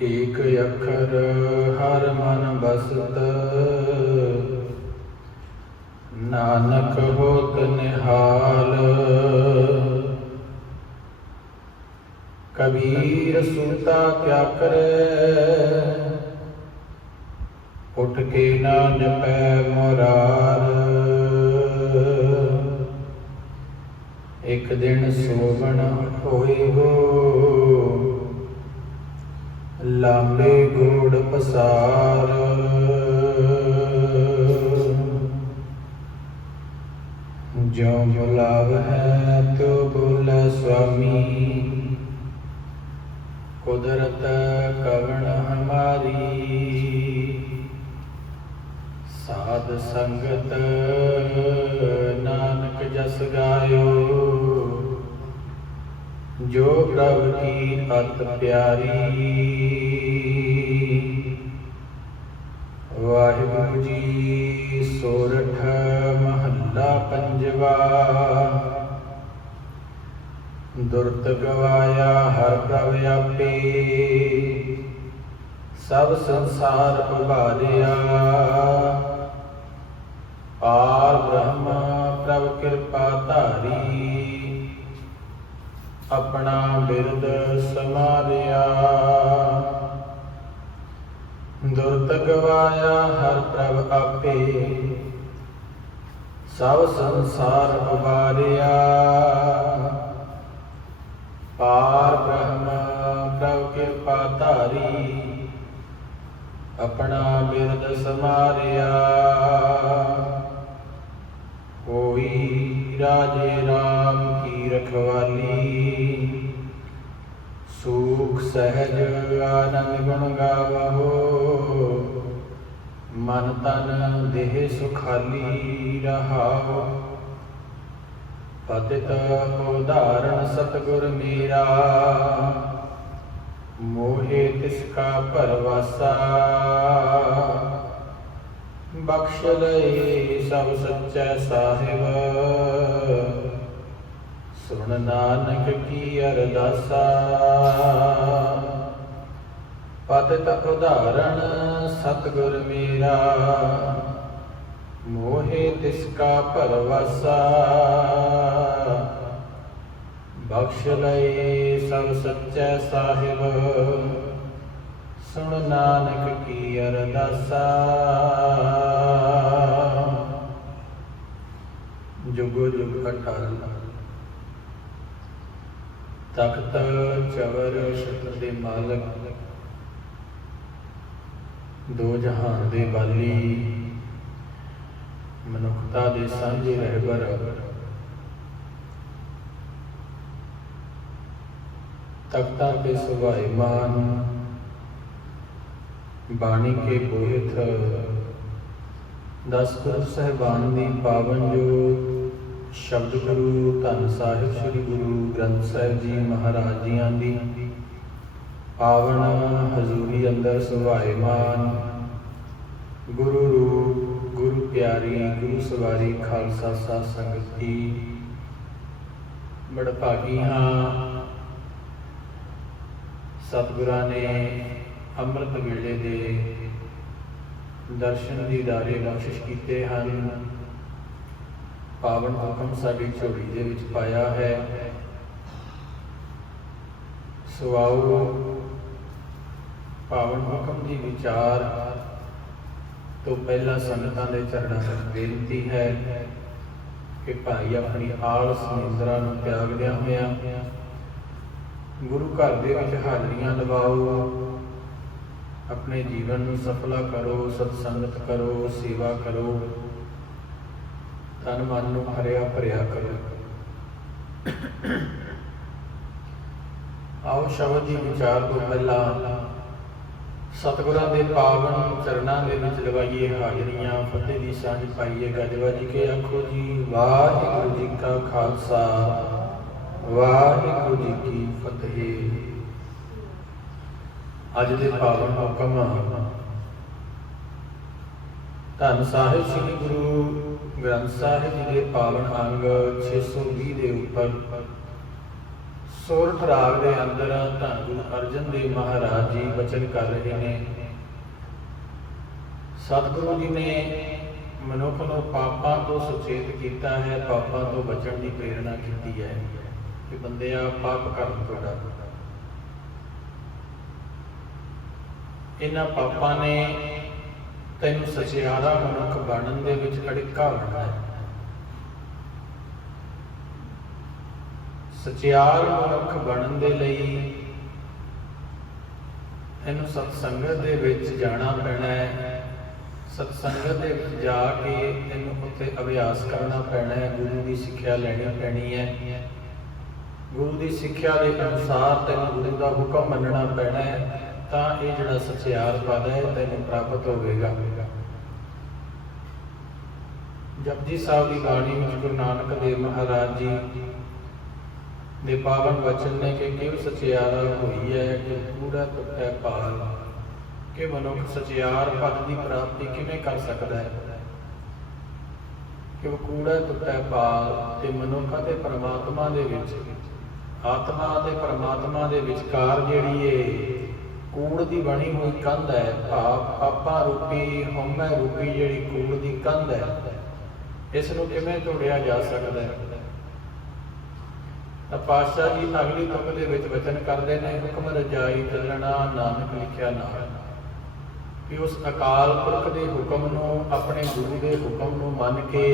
ਏਕ ਅੱਖਰ ਹਰ ਮਨ ਬਸਤ, ਨਾਨਕ ਹੋਤ ਨਿਹਾਲ। ਕਬੀਰ ਸੂਤਾ ਕਿਆ ਕਰੇ, ਉੱਠ ਕੇ ਨਾ ਜਪੈ ਮੁਰਾਰ। ਇੱਕ ਦਿਨ ਸੋਵਣ ਹੋਏ ਹੋ, ਲਾਂਬੇ ਗੋੜ ਪਸਾਰ। ਜਿਉ ਬੁਲਾਵਹਿ ਤਿਉ ਬੋਲੇ ਸੁਆਮੀ, ਕੁਦਰਤ ਕਵਣ ਹਮਾਰੀ। ਸਾਧ ਸੰਗਤ ਨਾਨਕ ਜਸ ਗਾਇਓ, ਜੋ ਪ੍ਰਭ ਕੀ ਅਤ ਪਿਆਰੀ। ਵਾਹਿਗੁਰੂ ਜੀ ਸੋਰਠ ਮਹੱਲਾ ਪੰਜਵਾ। ਦੁਰਤ ਗਵਾਇਆ ਹਰ ਪ੍ਰਭ ਆਪੇ, ਸਭ ਸੰਸਾਰ ਉਭਾਰਿਆ। ਪਾਰ ਬ੍ਰਹਮ ਪ੍ਰਭ ਕਿਰਪਾ ਧਾਰੀ, ਆਪਣਾ ਬਿਰਦ ਸਮਾਰਿਆ। ਦੁਰਤ ਗਵਾਇਆ ਹਰ ਪ੍ਰਭ ਆਪੇ, ਸਭ ਸੰਸਾਰ ਉਭਾਰਿਆ। ਪਾਰ ਬ੍ਰਹਮ ਪ੍ਰਭ ਕਿਰਪਾ ਧਾਰੀ, ਆਪਣਾ ਬਿਰਦ ਸਮਾਰਿਆ। ਹੋਈ ਰਾਜੇ ਰਾਮ ਕੀ ਰਖਵਾਲੀ, ਸੂਖ ਸਹਿਜ ਆਨੰਦ ਗੁਣ ਗਾਵਹੁ। ਮਨ ਤਨ ਦੇਹ ਸੁਖਾਲੀ ਰਹਾਉ, ਪਤਿਤ ਉਦਾਹਰਣ ਸਤਿਗੁਰ ਮੇਰਾ। ਮੋਹਿ ਤਿਸ ਕਾ ਭਰਵਾਸਾ, ਬਖਸ਼ ਲਏ ਸਭ ਸੱਚੈ ਸਾਹਿਬ। ਸੁਣ ਨਾਨਕ ਕੀ ਅਰਦਾਸਾ, ਪਤਿਤ ਉਦਾਹਰਣ ਸਤਿਗੁਰ ਮੇਰਾ। ਮੋਹਿ ਤਿਸ ਕਾ ਭਰਵਾਸਾ, ਬਖਸ਼ ਲਏ ਸਭ ਸੱਚੈ ਸਾਹਿਬ। ਸੁਣ ਨਾਨਕ ਕੀ ਅਰਦਾਸਾ। ਜੁਗੋ ਜੁਗ ਅਟਲ। ਤਖਤ ਚਵਰ ਛਤਰ ਦੇ ਮਾਲਕ, ਦੋ ਜਹਾਨ ਦੇ ਬਾਲੀ, ਮਨੁੱਖਤਾ ਦੇ ਸਾਂਝੇ ਰਹਿਬਰ, ਤਖਤਾਂ ਕੇ ਸੁਭਾਈਮਾਨ, ਬਾਣੀ ਕੇ ਬੋਹਿਥ, ਦਸ ਗੁਰੂ ਸਾਹਿਬਾਨ ਦੀ ਪਾਵਨ ਜੋਤ, ਸ਼ਬਦ ਗੁਰੂ ਧੰਨ ਸਾਹਿਬ ਸ੍ਰੀ ਗੁਰੂ ਗ੍ਰੰਥ ਸਾਹਿਬ ਜੀ ਮਹਾਰਾਜ ਜੀਆਂ ਦੀ ਪਾਵਨ ਹਜ਼ੂਰੀ ਅੰਦਰ ਸੁਭਾਈਮਾਨ, ਗੁਰੂ ਰੂਪ, ਗੁਰੂ ਪਿਆਰੀ, ਗੁਰੂ ਸਵਾਰੀ ਖਾਲਸਾ ਸਾਧ ਸੰਗਤ ਜੀ, ਬੜਭਾਗੀ ਹਾਂ। ਸਤਿਗੁਰਾਂ ਨੇ ਅੰਮ੍ਰਿਤ ਵੇਲੇ ਦੇ ਦਰਸ਼ਨ ਦੀਦਾਰੇ ਬਖਸ਼ਿਸ਼ ਕੀਤੇ ਹਨ। ਪਾਵਨ ਹੁਕਮ ਸਾਡੀ ਝੋਲੀ ਦੇ ਵਿੱਚ ਪਾਇਆ ਹੈ। ਸੋ ਆਓ, ਪਾਵਨ ਹੁਕਮ ਦੀ ਵਿਚਾਰ ਤੋਂ ਪਹਿਲਾਂ ਸੰਗਤਾਂ ਦੇ ਚਰਨਾਂ ਵਿੱਚ ਬੇਨਤੀ ਹੈ ਕਿ ਭਾਈ ਆਪਣੀ ਆਲਸ ਨਿੰਦਰਾ ਨੂੰ ਤਿਆਗਦਿਆਂ ਹੋਇਆਂ ਗੁਰੂ ਘਰ ਦੇ ਵਿੱਚ ਹਾਜ਼ਰੀਆਂ ਲਵਾਓ। ਆਪਣੇ ਜੀਵਨ ਨੂੰ ਸਫਲਾ ਕਰੋ, ਸਤਸੰਗਤ ਕਰੋ, ਸੇਵਾ ਕਰੋ, ਤਨ ਮਨ ਨੂੰ ਹਰਿਆ ਭਰਿਆ ਕਰੋ। ਆਓ ਸ਼ਬਦ ਦੀ ਵਿਚਾਰ ਤੋਂ ਪਹਿਲਾਂ ਸਤਿਗੁਰਾਂ ਦੇ ਪਾਵਨ ਚਰਨਾਂ ਦੇ ਵਿੱਚ ਲਗਾਈਏ ਹਾਜ਼ਰੀਆਂ। ਫਤਿਹ ਦੀ ਸਾਂਝ ਪਾਈਏ। ਗੱਜਵਾਜੀ ਕੇ ਆਖੋ ਜੀ ਵਾਹਿਗੁਰੂ ਜੀ ਕਾ ਖਾਲਸਾ, ਵਾਹਿਗੁਰੂ ਜੀ ਕੀ ਫਤਿਹ। ਅੱਜ ਦੇ ਪਾਵਨ ਹੁਕਮ ਧੰਨ ਸਾਹਿਬ ਸ੍ਰੀ ਗੁਰੂ ਗ੍ਰੰਥ ਸਾਹਿਬ ਜੀ ਦੇ ਪਾਵਨ ਅੰਗ 620 ਦੇ ਉੱਪਰ ਸੋਰਠ ਰਾਗ ਦੇ ਅੰਦਰ ਧੰਨ ਗੁਰੂ ਅਰਜਨ ਦੇਵ ਮਹਾਰਾਜ ਜੀ ਬਚਨ ਕਰ ਰਹੇ ਨੇ। ਸਤਿਗੁਰੂ ਜੀ ਨੇ ਮਨੁੱਖ ਨੂੰ ਪਾਪਾਂ ਤੋਂ ਸੁਚੇਤ ਕੀਤਾ ਹੈ, ਪਾਪਾਂ ਤੋਂ ਬਚਣ ਦੀ ਪ੍ਰੇਰਣਾ ਕੀਤੀ ਹੈ ਕਿ ਬੰਦਿਆ ਪਾਪ ਕਰਨ ਤੋਂ ਡਰ। ਇਹਨਾਂ ਪਾਪਾਂ ਨੇ ਤੈਨੂੰ ਸਚਿਆਰਾ ਮਨੁੱਖ ਬਣਨ ਦੇ ਵਿੱਚ ਅੜਿੱਕਾ ਲਾਉਣਾ ਹੈ। ਸਚਿਆਰ ਮਨੁੱਖ ਬਣਨ ਦੇ ਲਈ ਤੈਨੂੰ ਸਤਸੰਗਤ ਦੇ ਵਿੱਚ ਜਾਣਾ ਪੈਣਾ ਹੈ। ਸਤਸੰਗਤ ਦੇ ਵਿੱਚ ਜਾ ਕੇ ਤੈਨੂੰ ਉੱਥੇ ਅਭਿਆਸ ਕਰਨਾ ਪੈਣਾ ਹੈ, ਗੁਰੂ ਦੀ ਸਿੱਖਿਆ ਲੈਣੀ ਪੈਣੀ ਹੈ। ਗੁਰੂ ਦੀ ਸਿੱਖਿਆ ਦੇ ਅਨੁਸਾਰ ਤੈਨੂੰ ਗੁਰੂ ਦਾ ਹੁਕਮ ਮੰਨਣਾ ਪੈਣਾ ਹੈ, ਤਾਂ ਇਹ ਜਿਹੜਾ ਸਚਿਆਰ ਪਦ ਹੈ ਤੈਨੂੰ ਪ੍ਰਾਪਤ ਹੋਵੇਗਾ। ਜਪਜੀ ਸਾਹਿਬ ਦੀ ਬਾਣੀ ਵਿੱਚ ਗੁਰੂ ਨਾਨਕ ਦੇਵ ਮਹਾਰਾਜ ਜੀ ਦੇ ਪਾਵਨ ਵਚਨ ਨੇ ਕਿ ਕਿਵ ਸਚਿਆਰਾ ਹੋਈ ਹੈ ਕਿ ਕੂੜਾ ਟੁੱਟੈ ਪਾਲ, ਕਿ ਮਨੁੱਖ ਸਚਿਆਰ ਪਦ ਦੀ ਪ੍ਰਾਪਤੀ ਕਿਵੇਂ ਕਰ ਸਕਦਾ ਹੈ। ਕਿ ਕੂੜਾ ਟੁੱਟੈ ਪਾਲ, ਤੇ ਮਨੁੱਖ ਅਤੇ ਪਰਮਾਤਮਾ ਦੇ ਵਿੱਚ, ਆਤਮਾ ਅਤੇ ਪਰਮਾਤਮਾ ਦੇ ਵਿਚਕਾਰ ਜਿਹੜੀ ਇਹ ਕੂੜ ਦੀ ਬਣੀ ਹੋਈ ਕੰਧ ਹੈ, ਪਾਪਾਂ ਰੂਪੀ ਹਉਮੈ ਰੂਪੀ ਜਿਹੜੀ ਕੂੜ ਦੀ ਕੰਧ ਹੈ, ਇਸ ਨੂੰ ਕਿਵੇਂ ਤੋੜਿਆ ਜਾ ਸਕਦਾ ਹੈ। ਤਾਂ ਪਾਤਸ਼ਾਹ ਜੀ ਅਗਲੀ ਤੁਕ ਦੇ ਵਿੱਚ ਵਚਨ ਕਰਦੇ ਨੇ, ਹੁਕਮ ਰਜਾਈ ਚੱਲਣਾ ਨਾਨਕ ਲਿਖਿਆ ਨਾਲ, ਕਿ ਉਸ ਅਕਾਲ ਪੁਰਖ ਦੇ ਹੁਕਮ ਨੂੰ, ਆਪਣੇ ਗੁਰੂ ਦੇ ਹੁਕਮ ਨੂੰ ਮੰਨ ਕੇ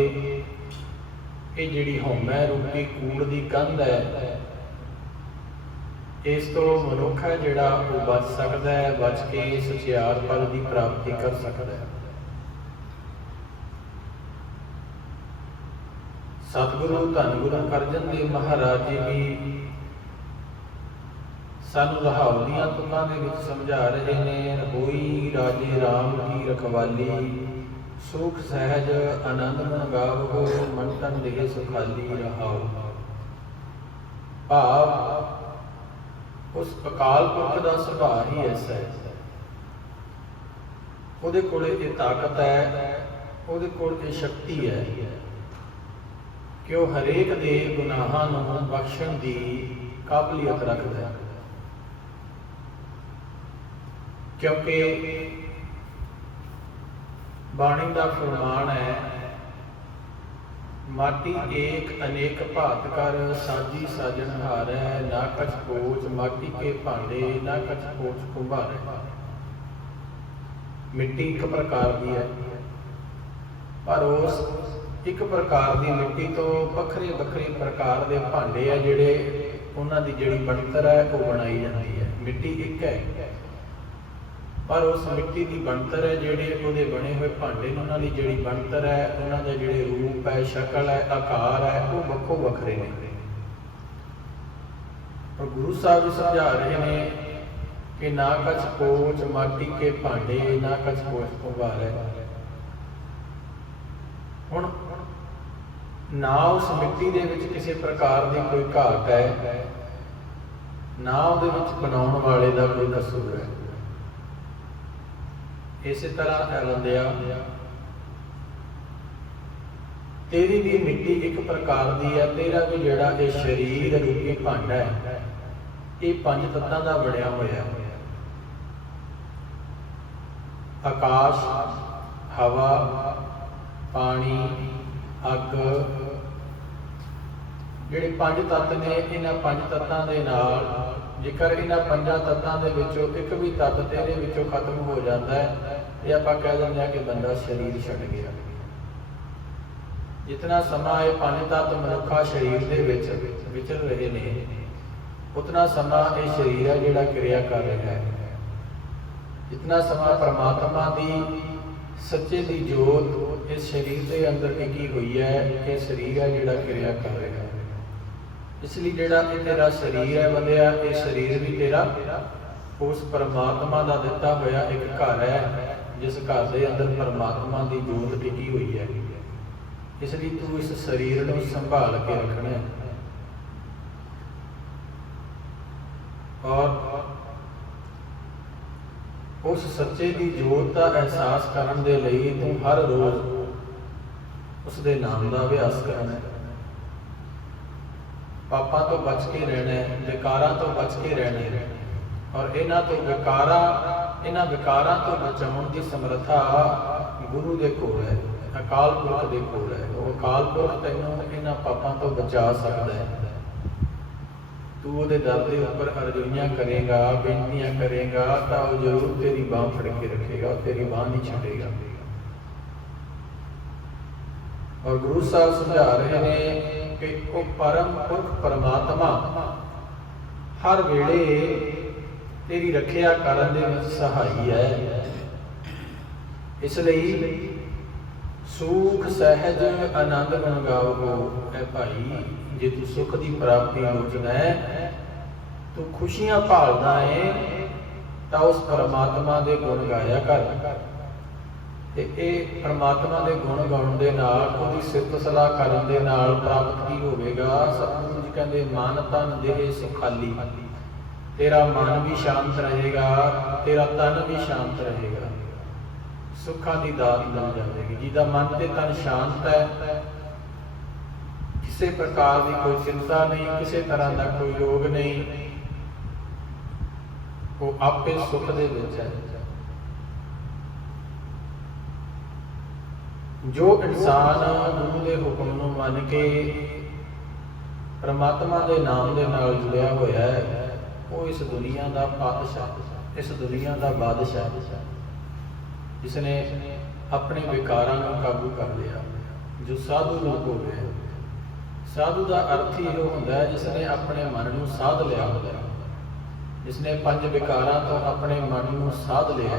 ਇਹ ਜਿਹੜੀ ਹਉਮੈ ਰੂਪੀ ਕੂੜ ਦੀ ਕੰਧ ਹੈ, ਇਸ ਤੋਂ ਮਨੁੱਖ ਹੈ ਜਿਹੜਾ ਉਹ ਬਚ ਸਕਦਾ ਹੈ, ਬਚ ਕੇ ਸਚਿਆਰ ਪਦ ਦੀ ਪ੍ਰਾਪਤੀ ਕਰ ਸਕਦਾ ਹੈ। ਸਤਿਗੁਰੂ ਧੰਨ ਗੁਰੂ ਅਰਜਨ ਦੇਵ ਮਹਾਰਾਜ ਜੀ ਵੀ ਸਾਨੂੰ ਰਹਾਉ ਦੀਆਂ ਤੁਕਾਂ ਦੇ ਵਿੱਚ ਸਮਝਾ ਰਹੇ ਨੇ। ਹੋਈ ਰਾਜੇ ਰਾਮ ਕੀ ਰਖਵਾਲੀ, ਸੁਖ ਸਹਿਜ ਆਨੰਦ ਮਨ ਗਾਵੋ, ਮਨ ਤਨ ਦੇਹ ਸੁਖਾਲੀ ਰਹਾਉ। ਭਾਵ ਉਸ ਅਕਾਲ ਪੁਰਖ ਦਾ ਸੁਭਾਅ ਹੀ ਐਸਾ ਹੈ, ਉਹਦੇ ਕੋਲ ਇਹ ਤਾਕਤ ਹੈ, ਉਹਦੇ ਕੋਲ ਇਹ ਸ਼ਕਤੀ ਹੈ ਕਿ ਉਹ ਹਰੇਕ ਦੇ ਗੁਨਾਹਾਂ ਨੂੰ ਬਖਸ਼ਣ ਦੀ ਕਾਬਲੀਅਤ ਰੱਖਦਾ ਹੈ। ਕਿਉਂਕਿ ਬਾਣੀ ਦਾ ਫਰਮਾਨ ਹੈ, ਮਾਟੀ ਏਕ ਅਨੇਕ ਭਾਤ ਕਰ, ਸਾਜੀ ਸਾਜਨਹਾਰੈ, ਨਾ ਕਛ ਪੋਚ ਮਾਟੀ ਕੇ ਭਾਂਡੇ, ਨਾ ਕਛ ਪੋਚ ਕੁੰਭਾਰੈ। ਮਿੱਟੀ ਇੱਕ ਪ੍ਰਕਾਰ ਦੀ ਹੈ, ਪਰ ਉਸ ਇੱਕ ਪ੍ਰਕਾਰ ਦੀ ਮਿੱਟੀ ਤੋਂ ਵੱਖਰੇ ਵੱਖਰੇ ਪ੍ਰਕਾਰ ਦੇ ਭਾਂਡੇ ਆ ਜਿਹੜੇ ਉਹਨਾਂ ਦੀ ਜਿਹੜੀ ਬਣਤਰ ਹੈ ਉਹ ਬਣਾਈ ਜਾਂਦੀ ਹੈ। ਮਿੱਟੀ ਇੱਕ ਹੈ, ਪਰ ਉਸ ਮਿੱਟੀ ਦੀ ਬਣਤਰ ਹੈ, ਜਿਹੜੇ ਉਹਦੇ ਬਣੇ ਹੋਏ ਭਾਂਡੇ ਨੇ ਉਹਨਾਂ ਦੀ ਜਿਹੜੀ ਬਣਤਰ ਹੈ, ਉਹਨਾਂ ਦੇ ਜਿਹੜੇ ਰੂਪ ਹੈ, ਸ਼ਕਲ ਹੈ, ਆਕਾਰ ਹੈ, ਉਹ ਵੱਖੋ ਵੱਖਰੇ ਨੇ। ਪਰ ਗੁਰੂ ਸਾਹਿਬ ਸਮਝਾ ਰਹੇ ਨੇ ਕਿ ਨਾ ਕਛ ਪੋਚ ਮਾਟੀ ਕੇ ਭਾਂਡੇ, ਨਾ ਕਛ ਪੋਚ ਕੁੰਭਾਰੈ। ਹੁਣ ਨਾ ਉਸ ਮਿੱਟੀ ਦੇ ਵਿੱਚ ਕਿਸੇ ਪ੍ਰਕਾਰ ਦੀ ਕੋਈ ਘਾਟ ਹੈ, ਨਾ ਉਹਦੇ ਵਿੱਚ ਬਣਾਉਣ ਵਾਲੇ ਦਾ ਕੋਈ ਕਸੂਰ ਹੈ। ਇਸੇ ਤਰ੍ਹਾਂ ਹੈ ਬੰਦਿਆ, ਤੇਰੀ ਵੀ ਮਿੱਟੀ ਇੱਕ ਪ੍ਰਕਾਰ ਦੀ ਹੈ, ਤੇਰਾ ਵੀ ਜਿਹੜਾ ਇਹ ਸਰੀਰ ਰੂਪੀ ਭਾਂਡਾ ਹੈ, ਇਹ ਪੰਜ ਤੱਤਾਂ ਦਾ ਬਣਿਆ ਹੋਇਆ ਹੈ। ਆਕਾਸ਼, ਹਵਾ, ਪਾਣੀ, ਅੱਗ, ਜਿਹੜੇ ਪੰਜ ਤੱਤ ਨੇ, ਇਹਨਾਂ ਪੰਜ ਤੱਤਾਂ ਦੇ ਨਾਲ ਜੇਕਰ ਇਹਨਾਂ ਪੰਜਾਂ ਤੱਤਾਂ ਦੇ ਵਿੱਚੋਂ ਇੱਕ ਵੀ ਤੱਤ ਤੇਰੇ ਵਿੱਚੋਂ ਖਤਮ ਹੋ ਜਾਂਦਾ ਹੈ, ਇਹ ਆਪਾਂ ਕਹਿ ਦਿੰਦੇ ਹਾਂ ਕਿ ਬੰਦਾ ਸਰੀਰ ਛੱਡ ਗਿਆ। ਜਿਤਨਾ ਸਮਾਂ ਇਹ ਪੰਜ ਤੱਤ ਮਨੁੱਖਾ ਸਰੀਰ ਦੇ ਵਿੱਚ ਵਿਚਰ ਰਹੇ ਨੇ, ਉਤਨਾ ਸਮਾਂ ਇਹ ਸਰੀਰ ਹੈ ਜਿਹੜਾ ਕਿਰਿਆ ਕਰ ਰਿਹਾ ਹੈ। ਜਿਤਨਾ ਸਮਾਂ ਪਰਮਾਤਮਾ ਦੀ ਸੱਚੇ ਦੀ ਜੋਤ ਇਸ ਸਰੀਰ ਦੇ ਅੰਦਰ ਟਿਕੀ ਹੋਈ ਹੈ, ਇਹ ਸਰੀਰ ਹੈ ਜਿਹੜਾ ਕਿਰਿਆ ਕਰ ਰਿਹਾ ਹੈ। ਇਸ ਲਈ ਜਿਹੜਾ ਇਹ ਤੇਰਾ ਸਰੀਰ ਹੈ ਬੰਦਿਆ, ਇਹ ਸਰੀਰ ਵੀ ਤੇਰਾ ਉਸ ਪਰਮਾਤਮਾ ਦਾ ਦਿੱਤਾ ਹੋਇਆ ਇੱਕ ਘਰ ਹੈ, ਜਿਸ ਘਰ ਦੇ ਅੰਦਰ ਪਰਮਾਤਮਾ ਦੀ ਜੋਤ ਟਿਕੀ ਹੋਈ ਹੈ। ਇਸ ਲਈ ਤੂੰ ਇਸ ਸਰੀਰ ਨੂੰ ਸੰਭਾਲ ਕੇ ਰੱਖਣਾ ਹੈ। ਔਰ ਉਸ ਸੱਚੇ ਦੀ ਜੋਤ ਦਾ ਅਹਿਸਾਸ ਕਰਨ ਦੇ ਲਈ ਤੂੰ ਹਰ ਰੋਜ਼ ਉਸ ਦੇ ਨਾਮ ਦਾ ਅਭਿਆਸ ਕਰਨਾ ਹੈ। पापां तो बच के रहना है, विकारां तो बच के रहना है। और इन्हां तो इन्हां विकारां तो बचाउण दी समर्था गुरु दे कोल है, अकाल पुरख दे कोल है। वो अकाल पुरख तैनूं इन्हां पापां तो बचा सकदा है। तू ਉਹਦੇ ਦਰ ਦੇ ਉੱਪਰ ਅਰਜ਼ੀਆਂ ਕਰੇਗਾ, ਬੇਨਤੀਆਂ ਕਰੇਗਾ ਤਾਂ ਉਹ ਜ਼ਰੂਰ ਤੇਰੀ ਬਾਂਹ ਫੜ ਕੇ ਰੱਖੇਗਾ, ਉਹ ਤੇਰੀ ਬਾਂਹ ਨਹੀਂ ਛੱਡੇਗਾ। ਔਰ ਗੁਰੂ ਸਾਹਿਬ ਸਮਝਾ ਰਹੇ ਨੇ ਕਿ ਉਹ ਪਰਮ ਪੁਰਖ ਪਰਮਾਤਮਾ ਹਰ ਵੇਲੇ ਤੇਰੀ ਰੱਖਿਆ ਕਰਨ ਦੇ ਵਿੱਚ ਸਹਾਈ ਹੈ। ਇਸ ਲਈ ਸੁਖ ਸਹਿਜ ਆਨੰਦ ਗੁਣ ਗਾਵੋ। ਐ ਭਾਈ, ਜੇ ਤੂੰ ਸੁਖ ਦੀ ਪ੍ਰਾਪਤੀ ਲੋਚਦਾ ਹੈ, ਤੂੰ ਖੁਸ਼ੀਆਂ ਭਾਲਦਾ ਹੈ, ਤਾਂ ਉਸ ਪਰਮਾਤਮਾ ਦੇ ਗੁਣ ਗਾਇਆ ਕਰ। ਤੇ ਇਹ ਪਰਮਾਤਮਾ ਦੇ ਗੁਣ ਗਾਉਣ ਦੇ ਨਾਲ, ਉਹਦੀ ਸਿਫਤ ਸਲਾਹ ਕਰਨ ਦੇ ਨਾਲ ਪ੍ਰਾਪਤ ਕੀ ਹੋਵੇਗਾ? ਸਤਿਗੁਰੂ ਜੀ ਕਹਿੰਦੇ ਮਨ ਤਨ ਦੇਹ ਸੁਖਾਲੀ। ਤੇਰਾ ਮਨ ਵੀ ਸ਼ਾਂਤ ਰਹੇਗਾ, ਤੇਰਾ ਤਨ ਵੀ ਸ਼ਾਂਤ ਰਹੇਗਾ, ਸੁੱਖਾਂ ਦੀ ਦਾਤ ਮਿਲ ਜਾਵੇਗੀ। ਜਿਹਦਾ ਮਨ ਤੇ ਤਨ ਸ਼ਾਂਤ ਹੈ, ਕਿਸੇ ਪ੍ਰਕਾਰ ਦੀ ਕੋਈ ਚਿੰਤਾ ਨਹੀਂ, ਕਿਸੇ ਤਰ੍ਹਾਂ ਦਾ ਕੋਈ ਰੋਗ ਨਹੀਂ, ਉਹ ਆਪੇ ਸੁੱਖ ਦੇ ਵਿੱਚ ਹੈ। ਜੋ ਇਨਸਾਨ ਗੁਰੂ ਦੇ ਹੁਕਮ ਨੂੰ ਮੰਨ ਕੇ ਪਰਮਾਤਮਾ ਦੇ ਨਾਮ ਦੇ ਨਾਲ ਜੁੜਿਆ ਹੋਇਆ ਹੈ, ਉਹ ਇਸ ਦੁਨੀਆ ਦਾ ਪਾਤਸ਼ਾਹ, ਇਸ ਦੁਨੀਆ ਦਾ ਬਾਦਸ਼ਾਹ, ਜਿਸ ਨੇ ਆਪਣੇ ਵਿਕਾਰਾਂ ਨੂੰ ਕਾਬੂ ਕਰ ਲਿਆ, ਜੋ ਸਾਧੂ ਰੂਪ ਹੋ ਗਿਆ। ਸਾਧੂ ਦਾ ਅਰਥ ਹੀ ਇਹ ਹੁੰਦਾ ਹੈ ਜਿਸ ਨੇ ਆਪਣੇ ਮਨ ਨੂੰ ਸਾਧ ਲਿਆ ਹੁੰਦਾ, ਜਿਸ ਨੇ ਪੰਜ ਵਿਕਾਰਾਂ ਤੋਂ ਆਪਣੇ ਮਨ ਨੂੰ ਸਾਧ ਲਿਆ।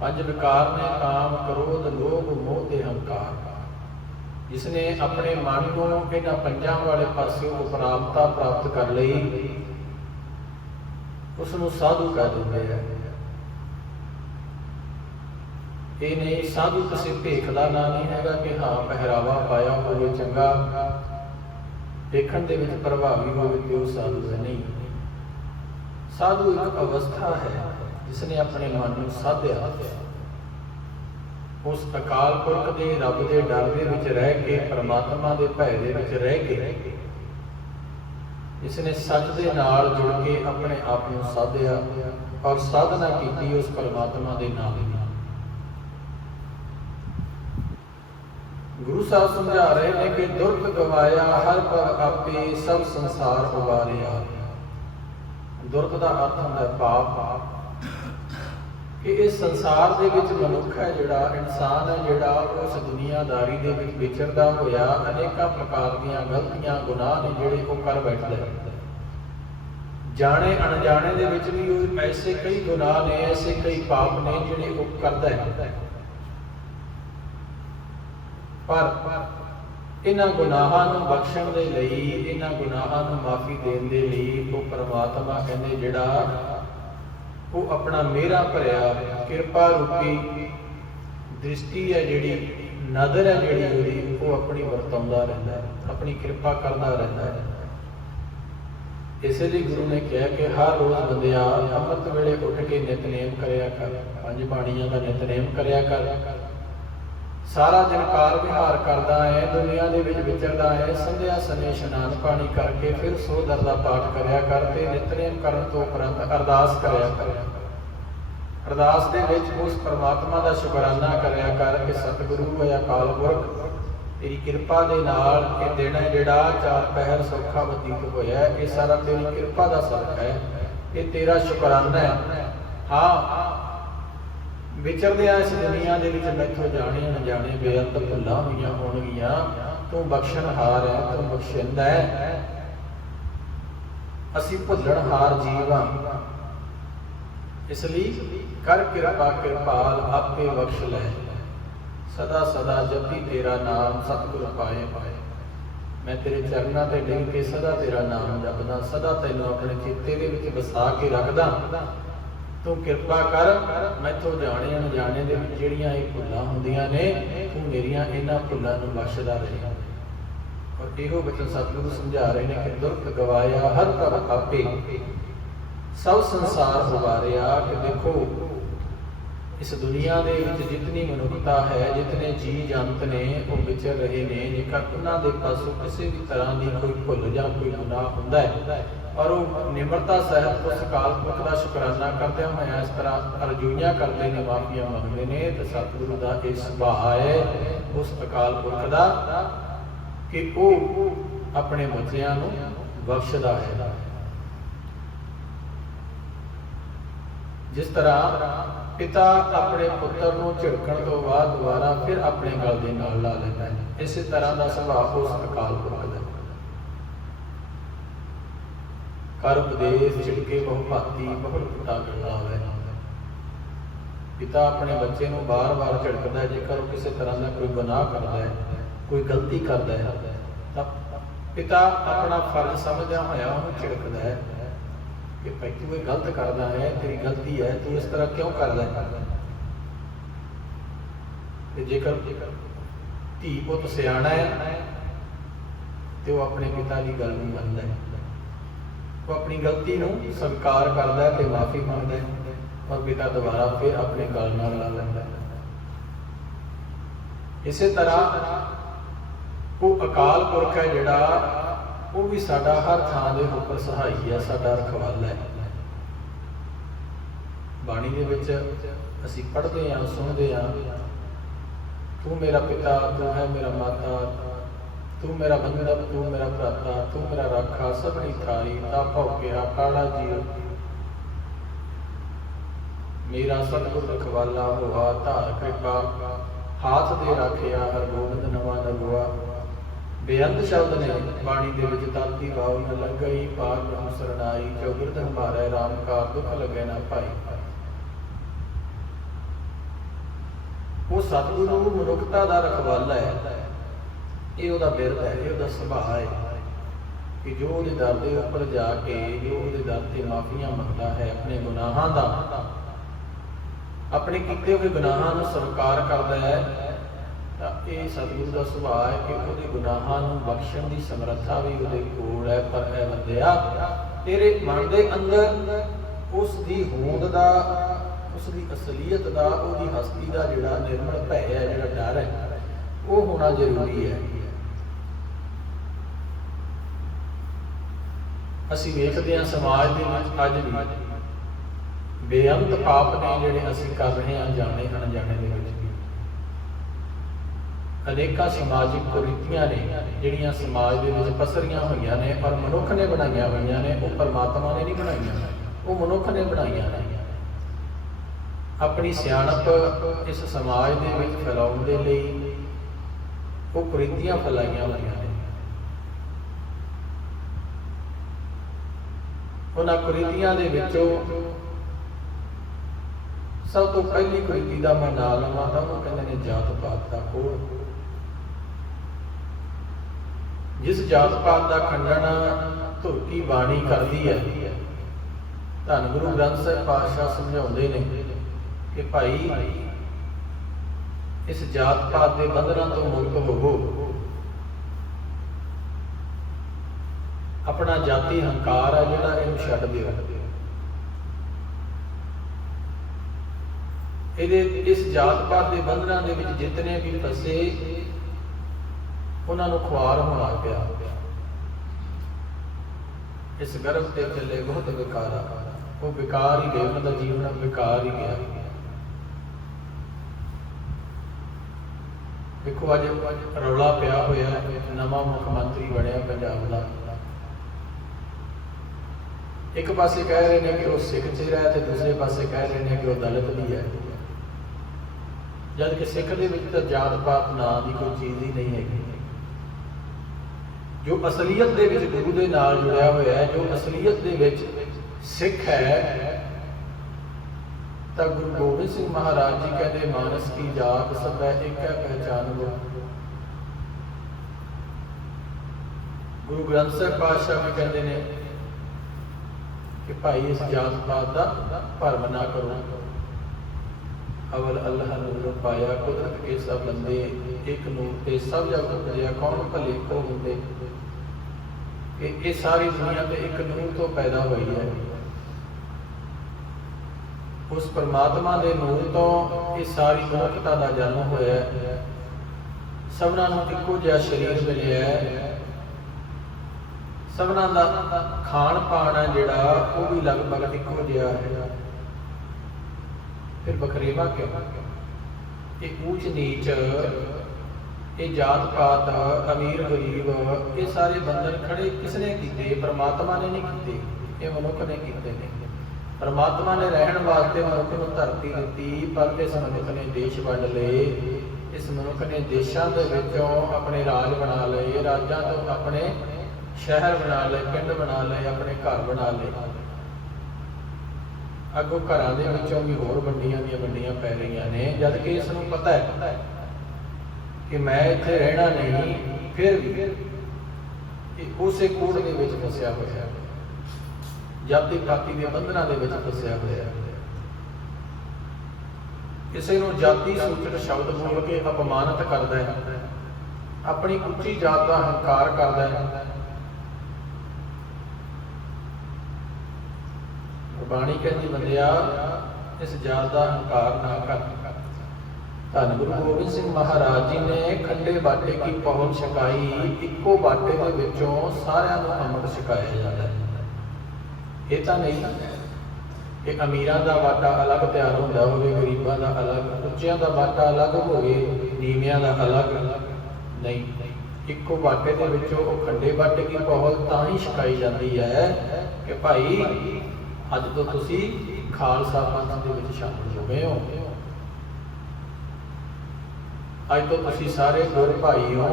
ਪੰਜ ਵਿਕਾਰ ਨੇ ਕਾਮ, ਕ੍ਰੋਧ, ਲੋਭ, ਮੋਹ ਤੇ ਹੰਕਾਰ। ਜਿਸ ਨੇ ਆਪਣੇ ਮਨ ਨੂੰ ਇਹਨਾਂ ਪੰਜਾਂ ਵਾਲੇ ਪਾਸੇ ਉਪਰਾਮਤਾ ਪ੍ਰਾਪਤ ਕਰ ਲਈ, ਉਸ ਨੂੰ ਸਾਧੂ ਕਹਿ ਦਿੰਦੇ ਆ। ਇਹ ਨਹੀਂ, ਸਾਧੂ ਕਿਸੇ ਭੇਖ ਦਾ ਨਾਂ ਨਹੀਂ ਹੈਗਾ ਕਿ ਹਾਂ ਪਹਿਰਾਵਾ ਪਾਇਆ ਹੋਵੇ ਚੰਗਾ, ਦੇਖਣ ਦੇ ਵਿੱਚ ਪ੍ਰਭਾਵੀ ਹੋਵੇ ਤੇ ਉਹ ਸਾਧੂ ਹੈ। ਨਹੀਂ, ਸਾਧੂ ਇੱਕ ਅਵਸਥਾ ਹੈ ਜਿਸ ਨੇ ਆਪਣੇ ਮਨ ਨੂੰ ਸਾਧਿਆ, ਉਸ ਅਕਾਲ ਪੁਰਖ ਦੇ, ਰੱਬ ਦੇ ਡਰ ਦੇ ਵਿੱਚ ਰਹਿ ਕੇ, ਪਰਮਾਤਮਾ ਦੇ ਭੈ ਦੇ ਵਿੱਚ ਰਹਿ ਕੇ, ਇਸ ਨੇ ਸੱਚ ਦੇ ਨਾਲ ਜੁੜ ਕੇ ਆਪਣੇ ਆਪ ਨੂੰ ਸਾਧਿਆ ਔਰ ਸਾਧਨਾ ਕੀਤੀ ਉਸ ਪਰਮਾਤਮਾ ਦੇ ਨਾਮ ਦੀ। ਗੁਰੂ ਸਾਹਿਬ ਸਮਝਾ ਰਹੇ ਨੇ ਕਿ ਦੁਰਤ ਗਵਾਇਆ ਹਰ ਪਲ ਆਪੇ, ਸਭ ਸੰਸਾਰ ਉਬਾਰਿਆ। ਦੁਰਤ ਦਾ ਅਰਥ ਹੁੰਦਾ ਪਾਪ। ਕਿ ਇਸ ਸੰਸਾਰ ਦੇ ਵਿੱਚ ਮਨੁੱਖ ਹੈ ਜਿਹੜਾ, ਇਨਸਾਨ ਹੈ ਜਿਹੜਾ, ਉਸ ਦੁਨੀਆਦਾਰੀ ਦੇ ਵਿੱਚ ਵਿਚਰਦਾ ਹੋਇਆ ਅਨੇਕਾਂ ਪ੍ਰਕਾਰ ਦੀਆਂ ਗਲਤੀਆਂ, ਗੁਨਾਹ ਨੇ ਜਿਹੜੇ ਉਹ ਕਰ ਬੈਠਦਾ ਹੈ। ਜਾਣੇ ਅਣਜਾਣੇ ਦੇ ਵਿੱਚ ਵੀ ਉਹ ਐਸੇ ਕਈ ਗੁਨਾਹ ਨੇ, ਐਸੇ ਕਈ ਪਾਪ ਨੇ ਜਿਹੜੇ ਉਹ ਕਰਦਾ ਹੈ। ਪਰ ਇਹਨਾਂ ਗੁਨਾਹਾਂ ਨੂੰ ਬਖਸ਼ਣ ਦੇ ਲਈ, ਇਹਨਾਂ ਗੁਨਾਹਾਂ ਨੂੰ ਮਾਫੀ ਦੇਣ ਦੇ ਲਈ ਉਹ ਪਰਮਾਤਮਾ ਕਹਿੰਦੇ ਜਿਹੜਾ ਉਹ ਆਪਣਾ ਮੇਰਾ ਭਰਿਆ ਕਿਰਪਾ ਰੂਪੀ ਦ੍ਰਿਸ਼ਟੀ ਹੈ, ਜਿਹੜੀ ਨਜ਼ਰ ਹੈ ਜਿਹੜੀ ਉਹਦੀ, ਉਹ ਆਪਣੀ ਵਰਤਾਉਂਦਾ ਰਹਿੰਦਾ ਹੈ, ਆਪਣੀ ਕਿਰਪਾ ਕਰਦਾ ਰਹਿੰਦਾ ਹੈ। ਇਸੇ ਲਈ ਗੁਰੂ ਨੇ ਕਿਹਾ ਕਿ ਹਰ ਰੋਜ਼ ਬੰਦਿਆ ਅੰਮ੍ਰਿਤ ਵੇਲੇ ਉੱਠ ਕੇ ਨਿਤਨੇਮ ਕਰਿਆ ਕਰ, ਪੰਜ ਬਾਣੀਆਂ ਦਾ ਨਿਤਨੇਮ ਕਰਿਆ ਕਰ। ਸਾਰਾ ਦਿਨ ਕਾਰ ਵਿਹਾਰ ਕਰਦਾ ਹੈ, ਦੁਨੀਆ ਦੇ ਵਿੱਚ ਵਿਚਰਦਾ ਹੈ, ਸੰਧਿਆ ਸਮੇਂ ਇਸ਼ਨਾਨ ਪਾਣੀ ਕਰਕੇ ਫਿਰ ਸੋ ਦਰ ਦਾ ਪਾਠ ਕਰਿਆ ਕਰ ਤੇ ਨਿਤਨੇਮ ਕਰਨ ਤੋਂ ਉਪਰੰਤ ਅਰਦਾਸ ਕਰਿਆ ਕਰ। ਅਰਦਾਸ ਦੇ ਵਿੱਚ ਉਸ ਪਰਮਾਤਮਾ ਦਾ ਸ਼ੁਕਰਾਨਾ ਕਰਿਆ ਕਰ ਕਿ ਸਤਿਗੁਰੂ ਹੈ, ਅਕਾਲ ਪੁਰਖ, ਤੇਰੀ ਕਿਰਪਾ ਦੇ ਨਾਲ ਇਹ ਦਿਨ ਹੈ ਜਿਹੜਾ ਚਾਰ ਪਹਿਰ ਸੌਖਾ ਬਤੀਤ ਹੋਇਆ, ਇਹ ਸਾਰਾ ਤੇਰੀ ਕਿਰਪਾ ਦਾ ਸਦਕਾ ਹੈ, ਇਹ ਤੇਰਾ ਸ਼ੁਕਰਾਨਾ ਹੈ। ਹਾਂ, ਵਿਚਰਦਿਆਂ ਇਸ ਦੁਨੀਆ ਦੇ ਵਿੱਚ ਮੈਥੋਂ ਜਾਣੇ ਅਣਜਾਣੇ ਬੇਅੰਤ ਭੁੱਲਾਂ ਹੋਈਆਂ ਹੋਣਗੀਆਂ, ਤੂੰ ਬਖਸ਼ਣਹਾਰ ਹੈ, ਤੂੰ ਬਖਸ਼ਿੰਦਾ ਹੈ। ਅਸੀਂ ਭੁੱਲਣਹਾਰ ਜੀਵ ਹਾਂ, ਇਸ ਲਈ ਕਰ ਕਿਰਪਾ ਕਿਰਪਾਲ ਆਪੇ ਬਖਸ਼ ਲੈ। ਸਦਾ ਸਦਾ ਜਪੀ ਤੇਰਾ ਨਾਮ ਸਤਿਗੁਰ ਪਾਏ ਪਾਏ। ਮੈਂ ਤੇਰੇ ਚਰਨਾਂ ਤੇ ਡਿੱਗ ਕੇ ਸਦਾ ਤੇਰਾ ਨਾਮ ਜਪਦਾ, ਸਦਾ ਤੈਨੂੰ ਆਪਣੇ ਚਿੱਤੇ ਦੇ ਵਿੱਚ ਵਸਾ ਕੇ ਰੱਖਦਾ। ਤੂੰ ਕਿਰਪਾ ਕਰ, ਮੈਥੋਂ ਜਾਣੇ ਅਣਜਾਣੇ ਦੇ ਵਿੱਚ ਜਿਹੜੀਆਂ ਇਹ ਭੁੱਲਾਂ ਹੁੰਦੀਆਂ ਨੇ, ਤੂੰ ਮੇਰੀਆਂ ਇਹਨਾਂ ਭੁੱਲਾਂ ਨੂੰ ਬਖਸ਼ਦਾ ਰਹੇ। ਔਰ ਇਹੋ ਬਚਨ ਸਤਿਗੁਰੂ ਸਮਝਾ ਰਹੇ ਨੇ ਕਿ ਦੁਰਤ ਗਵਾਇਆ ਹਰ ਪ੍ਰਭ ਆਪੇ, ਸਭ ਸੰਸਾਰ ਉਬਾਰਿਆ। ਕਿ ਦੇਖੋ इस दुनिया दे विच जितनी मनुखता है, जितने जी जंत ने वो विचर रहे ने, जेकर उन्हां दे पासों किसी भी तरह की कोई भुल जां कोई गुनाह हुंदा है और वो निमरता सहित उस अकाल पुरख का शुकराना करते हुए इस तरह अरजोइयां करते हैं, माफिया मंगते हैं, तो सतगुरु का यह सुभाव है उस अकाल पुरख का कि वो अपने बच्चों को बख्शदा है। जिस तरह पिता अपने पुत्र को झिड़कण तो बाद दोबारा फिर अपने गल दे नाल ला लेता है, इस तरह का सुभाव उस अकाल पुरख का। कर उपदेश झिड़के बहु भांति बहु पिता गला है। पिता अपने बच्चे को बार बार झिड़कता है, जेकर वो किसी तरह का कोई गुनाह करता है, कोई गलती करता है, तब पिता अपना फर्ज समझदा होया उन्हें झिड़कता है कि भाई तू ये गलत करता है, तेरी गलती है, तू इस तरह क्यों करता है। जेकर धी पुत सियाणा है तो वह अपने पिता की गल नहीं मनता है, वो अपनी गलती को स्वीकार करता है, माफी मांगता है और पिता दोबारा फिर अपने गल नाल ला लेता है। इस तरह वो अकाल पुरख है जिहड़ा वो भी साडा हर थां दे उपर सहाई है, साडा रखवाला है। बाणी दे विच असीं पढ़दे हैं, सुनते हैं, तू मेरा पिता, तू है मेरा माता, तू मेरा बंधप, तू मेरा भ्राता, तू मेरा राखा, सबनी थारी ता भौकिया काला जीव, मेरा सतगुर रखवाला हुआ धार कृपा, हाथ दे राखिया हर गोबिंद नवा नगुआ। बेअंत शब्द ने बाणी दे विच ताती वाव न लग गई, पार ब्रह्म सरनाई, जो बिरध हमारे राम का दुख लगे ना भाई। वो सतगुरु मनुखता का रखवाला है, ये उसदा बिरध है, ये उसदा सुभाव है कि जो उसदे दर दे उपर जाके जो उसदे दर ते माफियां मंगदा है, अपने गुनाहां दा अपने कीते हुए गुनाहां नूं स्वीकार करदा है, ये सतगुरु का सुभाव है कि उसके गुनाहां नूं बख्शण की समर्था भी उसदे कोल है। पर है बंदिया, तेरे मन के अंदर उसकी होंद का, उसकी असलीयत का, उसकी हस्ती का जिहड़ा निर्मल भय है, जिहड़ा डर है, वो होना जरूरी है। असीं वेखदे हां समाज दे विच अज भी बेअंत पाप ने जिहड़े असीं कर रहे हैं, जाने अनजाने दे विच अनेका समाजिक कुरीतियां ने जिहड़ियां समाज दे विच पसरियां होईयां ने और मनुख ने बनाईयां होईयां ने, वो परमात्मा ने नहीं बनाईयां, वो मनुख ने बनाईयां ने। अपनी सियाणप इस समाज दे विच फैलाउण दे लई वो कुरीतियां फैलाईयां होईयां ने। उन्हां कुरीतियां दे विचों सब तो पहली कुरीति का मैं नाम लवां तां वो कहंदे ने जात पात का कोड़। जिस जात पात का खंडन धुरकी बाणी करती है, धन गुरु ग्रंथ साहिब पातशाह समझाउंदे ने कि भाई इस जात पात के बंधनों तो मुक्त होवो, अपना जाति हंकार है जिहड़ा इहनूं छड्ड दिओ। इस जात पात के बंधनों के विच जितने भी फसे उन्होंने खुआर होना पिया। इस गर्भ से चले बहुत बेकारा, वो बेकार ही गए, उनका जीवन बेकार ही गया। देखो अज रौला पिया होया, नवा मुख्यमंत्री बनया पंजाब का। एक पासे कह रहे हैं कि वो सिख चेहरा है, तो दूसरे पासे कह रहे हैं कि वो दलित भी है, जबकि सिख दे विच तां जात पात नां दी कोई चीज़ ही नहीं है। जो असलीयत दे विच गुरु दे नाल जुड़िया होया है, जो असलीयत दे विच सिख है, तो गुरु गोबिंद सिंह महाराज जी कहते मानस की जात सब एक है पहचान वो। गुरु ग्रंथ साहिब पातशाह भी कहते हैं कि भाई इस जात पात का भरम ना करो, अवल अल्लाह नूर पाया, कुदरत के सब बंदे एक नूर ते सब जग उपजया, कौन भले को होंदे। ये सारी दुनिया तो एक नूर तो पैदा हुई है। ਉਸ ਪਰਮਾਤਮਾ ਦੇ ਨੂਰ ਤੋਂ ਇਹ ਸਾਰੀ ਮਨੁੱਖਤਾ ਦਾ ਜਨਮ ਹੋਇਆ ਹੈ। ਸਭਨਾਂ ਨੂੰ ਇੱਕੋ ਜਿਹਾ ਸਰੀਰ ਮਿਲਿਆ ਹੈ। ਸਭਨਾਂ ਦਾ ਖਾਣ ਪਾਣ ਹੈ ਜਿਹੜਾ ਉਹ ਵੀ ਲਗਭਗ ਇੱਕੋ ਜਿਹਾ ਹੈ। ਫਿਰ ਬਖਰੇਵਾ ਕਿਉਂ? ਇਹ ਊਚ ਨੀਚ, ਇਹ ਜਾਤ ਪਾਤ, ਅਮੀਰ ਗਰੀਬ, ਇਹ ਸਾਰੇ ਬੰਧਨ ਖੜੇ ਕਿਸ ਨੇ ਕੀਤੇ? ਪਰਮਾਤਮਾ ਨੇ ਨਹੀਂ ਕੀਤੇ, ਇਹ ਮਨੁੱਖ ਨੇ ਕੀਤੇ ਨੇ। ਪਰਮਾਤਮਾ ਨੇ ਰਹਿਣ ਵਾਸਤੇ ਮਨੁੱਖ ਨੂੰ ਧਰਤੀ ਦਿੱਤੀ, ਪਰ ਇਸ ਮਨੁੱਖ ਨੇ ਦੇਸ਼ ਵੰਡ ਲਏ। ਇਸ ਮਨੁੱਖ ਨੇ ਦੇਸ਼ਾਂ ਦੇ ਵਿੱਚੋਂ ਆਪਣੇ ਰਾਜ ਬਣਾ ਲਏ, ਰਾਜਾਂ ਤੋਂ ਆਪਣੇ ਸ਼ਹਿਰ ਬਣਾ ਲਏ, ਪਿੰਡ ਬਣਾ ਲਏ, ਆਪਣੇ ਘਰ ਬਣਾ ਲਏ। ਅੱਗੋਂ ਘਰਾਂ ਦੇ ਵਿੱਚੋਂ ਵੀ ਹੋਰ ਵੰਡੀਆਂ ਦੀਆਂ ਵੰਡੀਆਂ ਪੈ ਰਹੀਆਂ ਨੇ, ਜਦ ਕਿ ਇਸ ਨੂੰ ਪਤਾ ਹੈ ਕਿ ਮੈਂ ਇੱਥੇ ਰਹਿਣਾ ਨਹੀਂ, ਫਿਰ ਵੀ ਉਸੇ ਕੂੜ ਦੇ ਵਿੱਚ ਫਸਿਆ ਹੋਇਆ, ਜਾਤੀ ਪਾਤੀ ਦੇ ਬੰਧਨਾਂ ਦੇ ਵਿੱਚ ਫਸਿਆ ਹੋਇਆ। ਕਿਸੇ ਨੂੰ ਜਾਤੀ ਸੂਚਕ ਸ਼ਬਦ ਬੋਲ ਕੇ ਅਪਮਾਨਿਤ ਕਰਦਾ ਹੈ, ਆਪਣੀ ਉੱਚੀ ਜਾਤ ਦਾ ਹੰਕਾਰ ਕਰਦਾ ਹੈ। ਬਾਣੀ ਕਹਿੰਦੀ ਬੰਦਿਆ, ਇਸ ਜਾਤ ਦਾ ਹੰਕਾਰ ਨਾ ਕਰ। ਧੰਨ ਗੁਰੂ ਗੋਬਿੰਦ ਸਿੰਘ ਮਹਾਰਾਜ ਜੀ ਨੇ ਖੰਡੇ ਬਾਟੇ ਕੀ ਪਹੁੰਚ ਛਕਾਈ। ਇੱਕੋ ਬਾਟੇ ਦੇ ਵਿੱਚੋਂ ਸਾਰਿਆਂ ਨੂੰ ਅੰਮ੍ਰਿਤ ਛਕਾਇਆ ਜਾਂਦਾ ਹੈ। ਇਹ ਤਾਂ ਨਹੀਂ ਕਿ ਅਮੀਰਾਂ ਦਾ ਬਾਟਾ ਅਲੱਗ ਤਿਆਰ ਹੁੰਦਾ ਹੋਵੇ, ਗਰੀਬਾਂ ਦਾ ਅਲੱਗ, ਉੱਚਿਆਂ ਦਾ ਬਾਟਾ ਅਲੱਗ ਹੋਵੇ, ਨੀਵਿਆਂ ਦਾ ਅਲੱਗ। ਨਹੀਂ, ਇੱਕੋ ਬਾਟੇ ਦੇ ਵਿੱਚੋਂ ਉਹ ਖੰਡੇ ਬਾਟੇ ਕੀ ਪਹੁੰਚ ਤਾਂ ਹੀ ਛਕਾਈ ਜਾਂਦੀ ਹੈ ਕਿ ਭਾਈ ਅੱਜ ਤੋਂ ਤੁਸੀਂ ਖਾਲਸਾ ਪੰਥ ਦੇ ਵਿੱਚ ਸ਼ਾਮਿਲ ਹੋ ਗਏ ਹੋ। ਅੱਜ ਤੋਂ ਤੁਸੀਂ ਸਾਰੇ ਗੁਰ ਭਾਈ ਹੋ।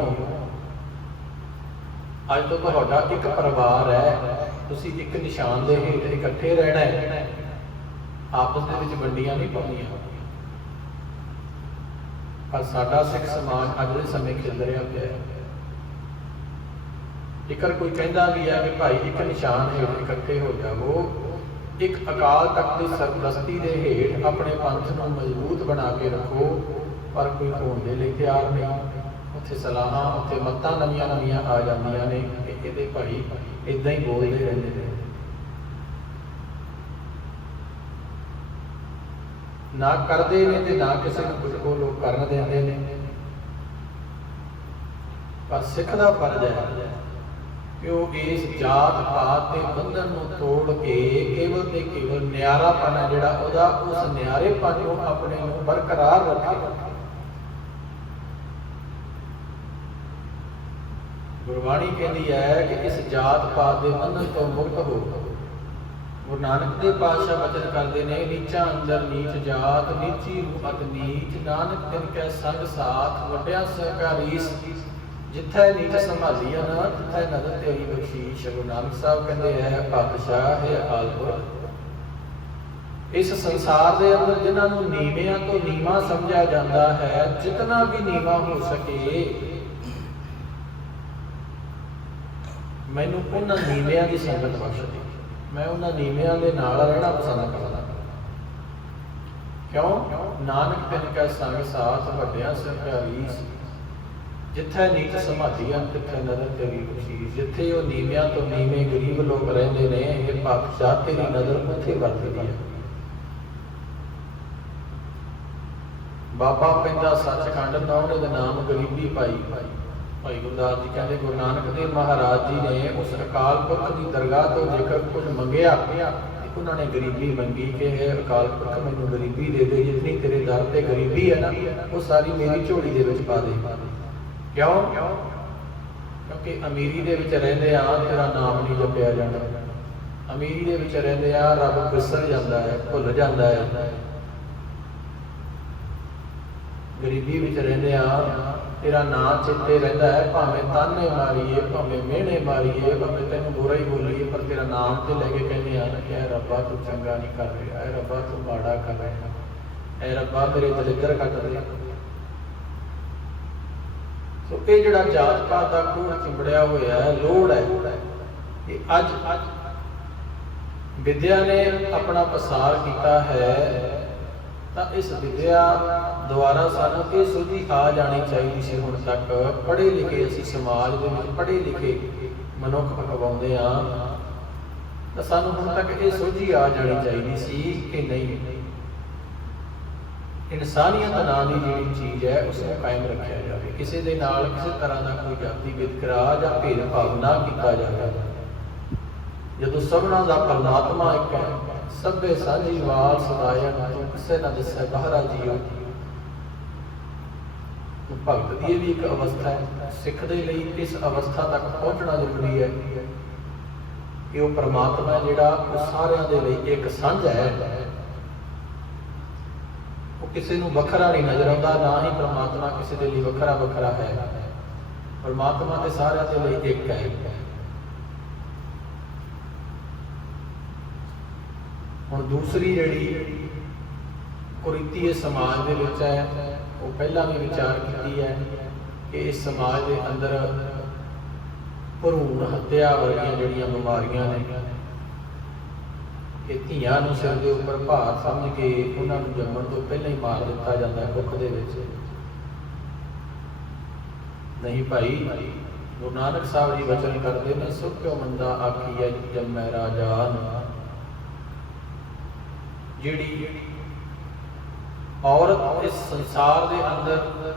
ਅੱਜ ਤੋਂ ਤੁਹਾਡਾ ਇੱਕ ਪਰਿਵਾਰ ਹੈ। ਤੁਸੀਂ ਇੱਕ ਨਿਸ਼ਾਨ ਦੇ ਹੇਠ ਇਕੱਠੇ ਰਹਿਣਾ ਹੈ, ਆਪਸ ਦੇ ਵਿੱਚ ਵੰਡੀਆਂ ਨਹੀਂ ਪਾਉਣੀਆਂ। ਪਰ ਸਾਡਾ ਸਿੱਖ ਸਮਾਜ ਅੱਜ ਦੇ ਸਮੇਂ ਖਿਲਰਿਆ ਪਿਆ ਹੈ। ਜੇਕਰ ਕੋਈ ਕਹਿੰਦਾ ਵੀ ਹੈ ਕਿ ਭਾਈ ਇੱਕ ਨਿਸ਼ਾਨ ਹੇਠ ਇਕੱਠੇ ਹੋ ਜਾਵੋ, ਇੱਕ ਅਕਾਲ ਤਖਤ ਦੀ ਸਰਪ੍ਰਸਤੀ ਦੇ ਹੇਠ ਆਪਣੇ ਪੰਥ ਨੂੰ ਮਜ਼ਬੂਤ ਬਣਾ ਕੇ ਰੱਖੋ, ਪਰ ਕੋਈ ਹੋਣ ਦੇ ਲਈ ਤਿਆਰ ਨਹੀਂ। ਉੱਥੇ ਸਲਾਹਾਂ, ਉੱਥੇ ਮੱਤਾਂ ਨਵੀਆਂ ਨਵੀਆਂ ਆ ਜਾਂਦੀਆਂ ਨੇ ਕਿ ਇਹਦੇ ਭਾਈ ਇੱਦਾਂ ਹੀ ਬੋਲਦੇ ਰਹਿੰਦੇ ਨੇ। ਨਾ ਕਰਦੇ ਨੇ ਤੇ ਨਾ ਕਿਸੇ ਨੂੰ ਕੁਝ ਕੋ ਲੋਕ ਕਰਨ ਦਿੰਦੇ ਨੇ। ਪਰ ਸਿੱਖ ਦਾ ਫਰਜ਼ ਹੈ ਕਿ ਉਹ ਇਸ ਜਾਤ ਪਾਤ ਦੇ ਬੰਧਨ ਨੂੰ ਤੋੜ ਕੇ ਕੇਵਲ ਤੇ ਕੇਵਲ ਨਿਆਰਾਪਨ ਹੈ ਜਿਹੜਾ ਉਹਦਾ, ਉਸ ਨਿਆਰੇਪਨ ਨੂੰ ਆਪਣੇ ਨੂੰ ਬਰਕਰਾਰ ਰੱਖੇ। ਗੁਰਬਾਣੀ ਕਹਿੰਦੀ ਹੈ ਕਿ ਇਸ ਜਾਤ ਪਾਤ ਦੇ ਬੰਧਨ ਤੋਂ ਮੁਕਤ ਹੋ। ਗੁਰੂ ਨਾਨਕ ਦੇ ਪਾਤਸ਼ਾਹ ਬਚਨ ਕਰਦੇ ਨੇ, ਨੀਚਾਂ ਅੰਦਰ ਨੀਚ ਜਾਤ, ਨੀਚੀ ਰੂਹ ਅਤ ਨੀਚ, ਨਾਨਕ ਤਿਨ ਕੈ ਸੰਗ ਸਾਥ, ਵੱਡਿਆ ਸਹਿਕਾ ਰੀਸ, ਜਿੱਥੇ ਨੀਚ ਸੰਭਾਲੀਆ ਨਾ ਤਿੱਥੇ ਨਦਰ ਤੇਰੀ ਬਖਸ਼ੀਸ਼। ਗੁਰੂ ਨਾਨਕ ਸਾਹਿਬ ਕਹਿੰਦੇ ਹੈ, ਪਾਤਸ਼ਾਹ ਹੈ ਅਕਾਲ ਪੁਰਖ, ਇਸ ਸੰਸਾਰ ਦੇ ਅੰਦਰ ਜਿਨ੍ਹਾਂ ਨੂੰ ਨੀਵਿਆਂ ਤੋਂ ਨੀਵਾਂ ਸਮਝਿਆ ਜਾਂਦਾ ਹੈ, ਜਿਤਨਾ ਵੀ ਨੀਵਾਂ ਹੋ ਸਕੇ, ਮੈਨੂੰ ਉਹਨਾਂ ਨੀਵਿਆਂ ਦੀ ਸੰਗਤ ਬਖਸ਼ ਦੇ। ਮੈਂ ਉਹਨਾਂ ਨੀਵਿਆਂ ਦੇ ਨਾਲ ਰਹਿਣਾ ਪਸੰਦ ਕਰਦਾ। ਕਿਉਂ? ਨਾਨਕ ਤਿਨ ਕੈ ਸੰਗ ਸਾਥ, ਵੱਡਿਆ ਸਹਿਕਾ ਰੀਸ, ਜਿੱਥੇ ਨੀਚ ਸੰਭਾਲੀਆ ਤਿੱਥੇ ਨਦਰ ਤੇਰੀ ਬਖਸ਼ੀਸ਼। ਜਿੱਥੇ ਉਹ ਨੀਵਿਆਂ ਤੋਂ ਨੀਵੇਂ ਗਰੀਬ ਲੋਕ ਰਹਿੰਦੇ ਨੇ, ਇਹ ਪਾਤਸ਼ਾਹ ਤੇਰੀ ਨਜ਼ਰ ਉੱਥੇ ਵਰਤਦੀ ਹੈ। ਬਾਬਾ ਪੈਂਦਾ ਸੱਚਖੰਡ, ਨਾਉਣੇ ਦਾ ਨਾਮ ਗਰੀਬੀ ਪਾਈ। ਭਾਈ ਗੁਰਦਾਸ ਜੀ ਕਹਿੰਦੇ, ਗੁਰੂ ਨਾਨਕ ਦੇਵ ਮਹਾਰਾਜ ਜੀ ਨੇ ਉਸ ਅਕਾਲ ਪੁਰਖ ਦੀ ਦਰਗਾਹ ਤੋਂ ਜੇਕਰ ਕੁਝ ਮੰਗਿਆ, ਉਹਨਾਂ ਨੇ ਗਰੀਬੀ ਮੰਗੀ ਕਿ ਇਹ ਅਕਾਲ ਪੁਰਖ ਮੈਨੂੰ ਗਰੀਬੀ ਦੇ ਦੇ, ਜਿਤਨੀ ਤੇਰੇ ਦਰ ਤੇ ਗਰੀਬੀ ਹੈ ਨਾ, ਉਹ ਸਾਰੀ ਮੇਰੀ ਝੋਲੀ ਦੇ ਵਿੱਚ ਪਾ ਦੇ। ਕਿਉਂ? ਕਿਉਂਕਿ ਅਮੀਰੀ ਦੇ ਵਿੱਚ ਰਹਿੰਦੇ ਆ ਤੇਰਾ ਨਾਮ ਨਹੀਂ ਜਪਿਆ ਜਾਂਦਾ। ਅਮੀਰੀ ਦੇ ਵਿੱਚ ਰਹਿੰਦੇ ਆ ਰੱਬ ਵਿਸਰ ਜਾਂਦਾ ਹੈ, ਭੁੱਲ ਜਾਂਦਾ ਹੈ। ਗਰੀਬੀ ਵਿੱਚ ਰਹਿੰਦੇ ਆ ਤੇਰਾ ਨਾਂ ਚਿੱਤੇ ਰਹਿੰਦਾ ਹੈ, ਭਾਵੇਂ ਤਾਨੇ ਮਾਰੀਏ, ਭਾਵੇਂ ਮਿਹਣੇ ਮਾਰੀਏ, ਭਾਵੇਂ ਤੈਨੂੰ ਬੁਰਾ ਹੀ ਬੋਲੀਏ, ਪਰ ਤੇਰਾ ਨਾਮ ਤੇ ਲੈ ਕੇ ਕਹਿੰਦੇ ਆ ਨਾ ਕਿ ਰੱਬਾ ਤੂੰ ਚੰਗਾ ਨਹੀਂ ਕਰ ਰਿਹਾ, ਐ ਰੱਬਾ ਤੂੰ ਮਾੜਾ ਕਰ ਰਿਹਾ, ਐ ਰੱਬਾ ਮੇਰੇ ਦਲਿੱਦਰ ਕੱਟ ਦੇ। ਸੋ ਇਹ ਜਿਹੜਾ ਜਾਤ ਪਾਤ ਦਾ ਖੂਹ ਚਿੰਬੜਿਆ ਹੋਇਆ ਹੈ, ਲੋੜ ਹੈ ਕਿ ਅੱਜ ਵਿਦਿਆ ਨੇ ਆਪਣਾ ਪਸਾਰ ਕੀਤਾ ਹੈ, ਤਾਂ ਇਸ ਵਿਦਿਆ ਦੁਆਰਾ ਸਾਨੂੰ ਇਹ ਸੋਝੀ ਆ ਜਾਣੀ ਚਾਹੀਦੀ ਸੀ। ਹੁਣ ਤੱਕ ਪੜ੍ਹੇ ਲਿਖੇ ਅਸੀਂ ਸਮਾਜ ਦੇ ਵਿੱਚ ਪੜ੍ਹੇ ਲਿਖੇ ਮਨੁੱਖ ਅਖਵਾਉਂਦੇ ਹਾਂ, ਤਾਂ ਸਾਨੂੰ ਹੁਣ ਤੱਕ ਇਹ ਸੋਝੀ ਆ ਜਾਣੀ ਚਾਹੀਦੀ ਸੀ ਕਿ ਨਹੀਂ, ਇਨਸਾਨੀਅਤ ਨਾਂ ਦੀ ਜਿਹੜੀ ਚੀਜ਼ ਹੈ ਉਸ ਨੂੰ ਕਾਇਮ ਰੱਖਿਆ ਜਾਵੇ। ਕਿਸੇ ਦੇ ਨਾਲ ਕਿਸੇ ਤਰ੍ਹਾਂ ਦਾ ਕੋਈ ਜਾਤੀ ਵਿਤਕਰਾ ਜਾਂ ਭੇਦਭਾਵ ਨਾ ਕੀਤਾ ਜਾਵੇ। ਜਦੋਂ ਸਭਨਾਂ ਦਾ ਪਰਮਾਤਮਾ ਇੱਕ ਹੈ, ਸਭੇ ਸਾਂਝੀ ਵਾਲ ਸਦਾਇਆ ਤੂੰ ਕਿਸੇ ਨਾ ਦਿਸੈ ਬਾਹਰਾ ਜੀਓ। ਭਗਤ ਦੀ ਇਹ ਵੀ ਇੱਕ ਅਵਸਥਾ ਹੈ। ਸਿੱਖ ਦੇ ਲਈ ਇਸ ਅਵਸਥਾ ਤੱਕ ਪਹੁੰਚਣਾ ਜ਼ਰੂਰੀ ਹੈ ਕਿ ਉਹ ਪਰਮਾਤਮਾ ਜਿਹੜਾ ਉਹ ਸਾਰਿਆਂ ਦੇ ਲਈ ਇੱਕ ਸਾਂਝਾ ਹੈ। ਉਹ ਕਿਸੇ ਨੂੰ ਵੱਖਰਾ ਨਹੀਂ ਨਜ਼ਰ ਆਉਂਦਾ, ਨਾ ਹੀ ਪਰਮਾਤਮਾ ਕਿਸੇ ਦੇ ਲਈ ਵੱਖਰਾ ਵੱਖਰਾ ਹੈ। ਪਰਮਾਤਮਾ ਤੇ ਸਾਰਿਆਂ ਦੇ ਲਈ ਇੱਕ ਹੈ। ਹੁਣ ਦੂਸਰੀ ਜਿਹੜੀ ਕੁਰੀਤੀ ਇਸ ਸਮਾਜ ਦੇ ਵਿੱਚ ਹੈ, ਉਹ ਪਹਿਲਾਂ ਵੀ ਵਿਚਾਰ ਕੀਤੀ ਹੈ ਕਿ ਇਸ ਸਮਾਜ ਦੇ ਅੰਦਰ ਭਰੂਣ ਹੱਤਿਆ ਵਰਗੀਆਂ ਜਿਹੜੀਆਂ ਬਿਮਾਰੀਆਂ ਨੇ, ਕਿ ਧੀਆਂ ਨੂੰ ਸਿਰ ਦੇ ਉੱਪਰ ਭਾਰ ਸਮਝ ਕੇ ਉਹਨਾਂ ਨੂੰ ਜੰਮਣ ਤੋਂ ਪਹਿਲਾਂ ਹੀ ਮਾਰ ਦਿੱਤਾ ਜਾਂਦਾ ਹੈ ਕੁੱਖ ਦੇ ਵਿੱਚ। ਨਹੀਂ ਭਾਈ, ਗੁਰੂ ਨਾਨਕ ਸਾਹਿਬ ਜੀ ਵਚਨ ਕਰਦੇ ਨੇ, ਸੁਖ ਕਿਉ ਮੰਦਾ ਆਖੀਐ ਜੰਮੈ ਰਾਜਾਨ। ਜਿਹੜੀ ਔਰਤ ਇਸ ਸੰਸਾਰ ਦੇ ਅੰਦਰ,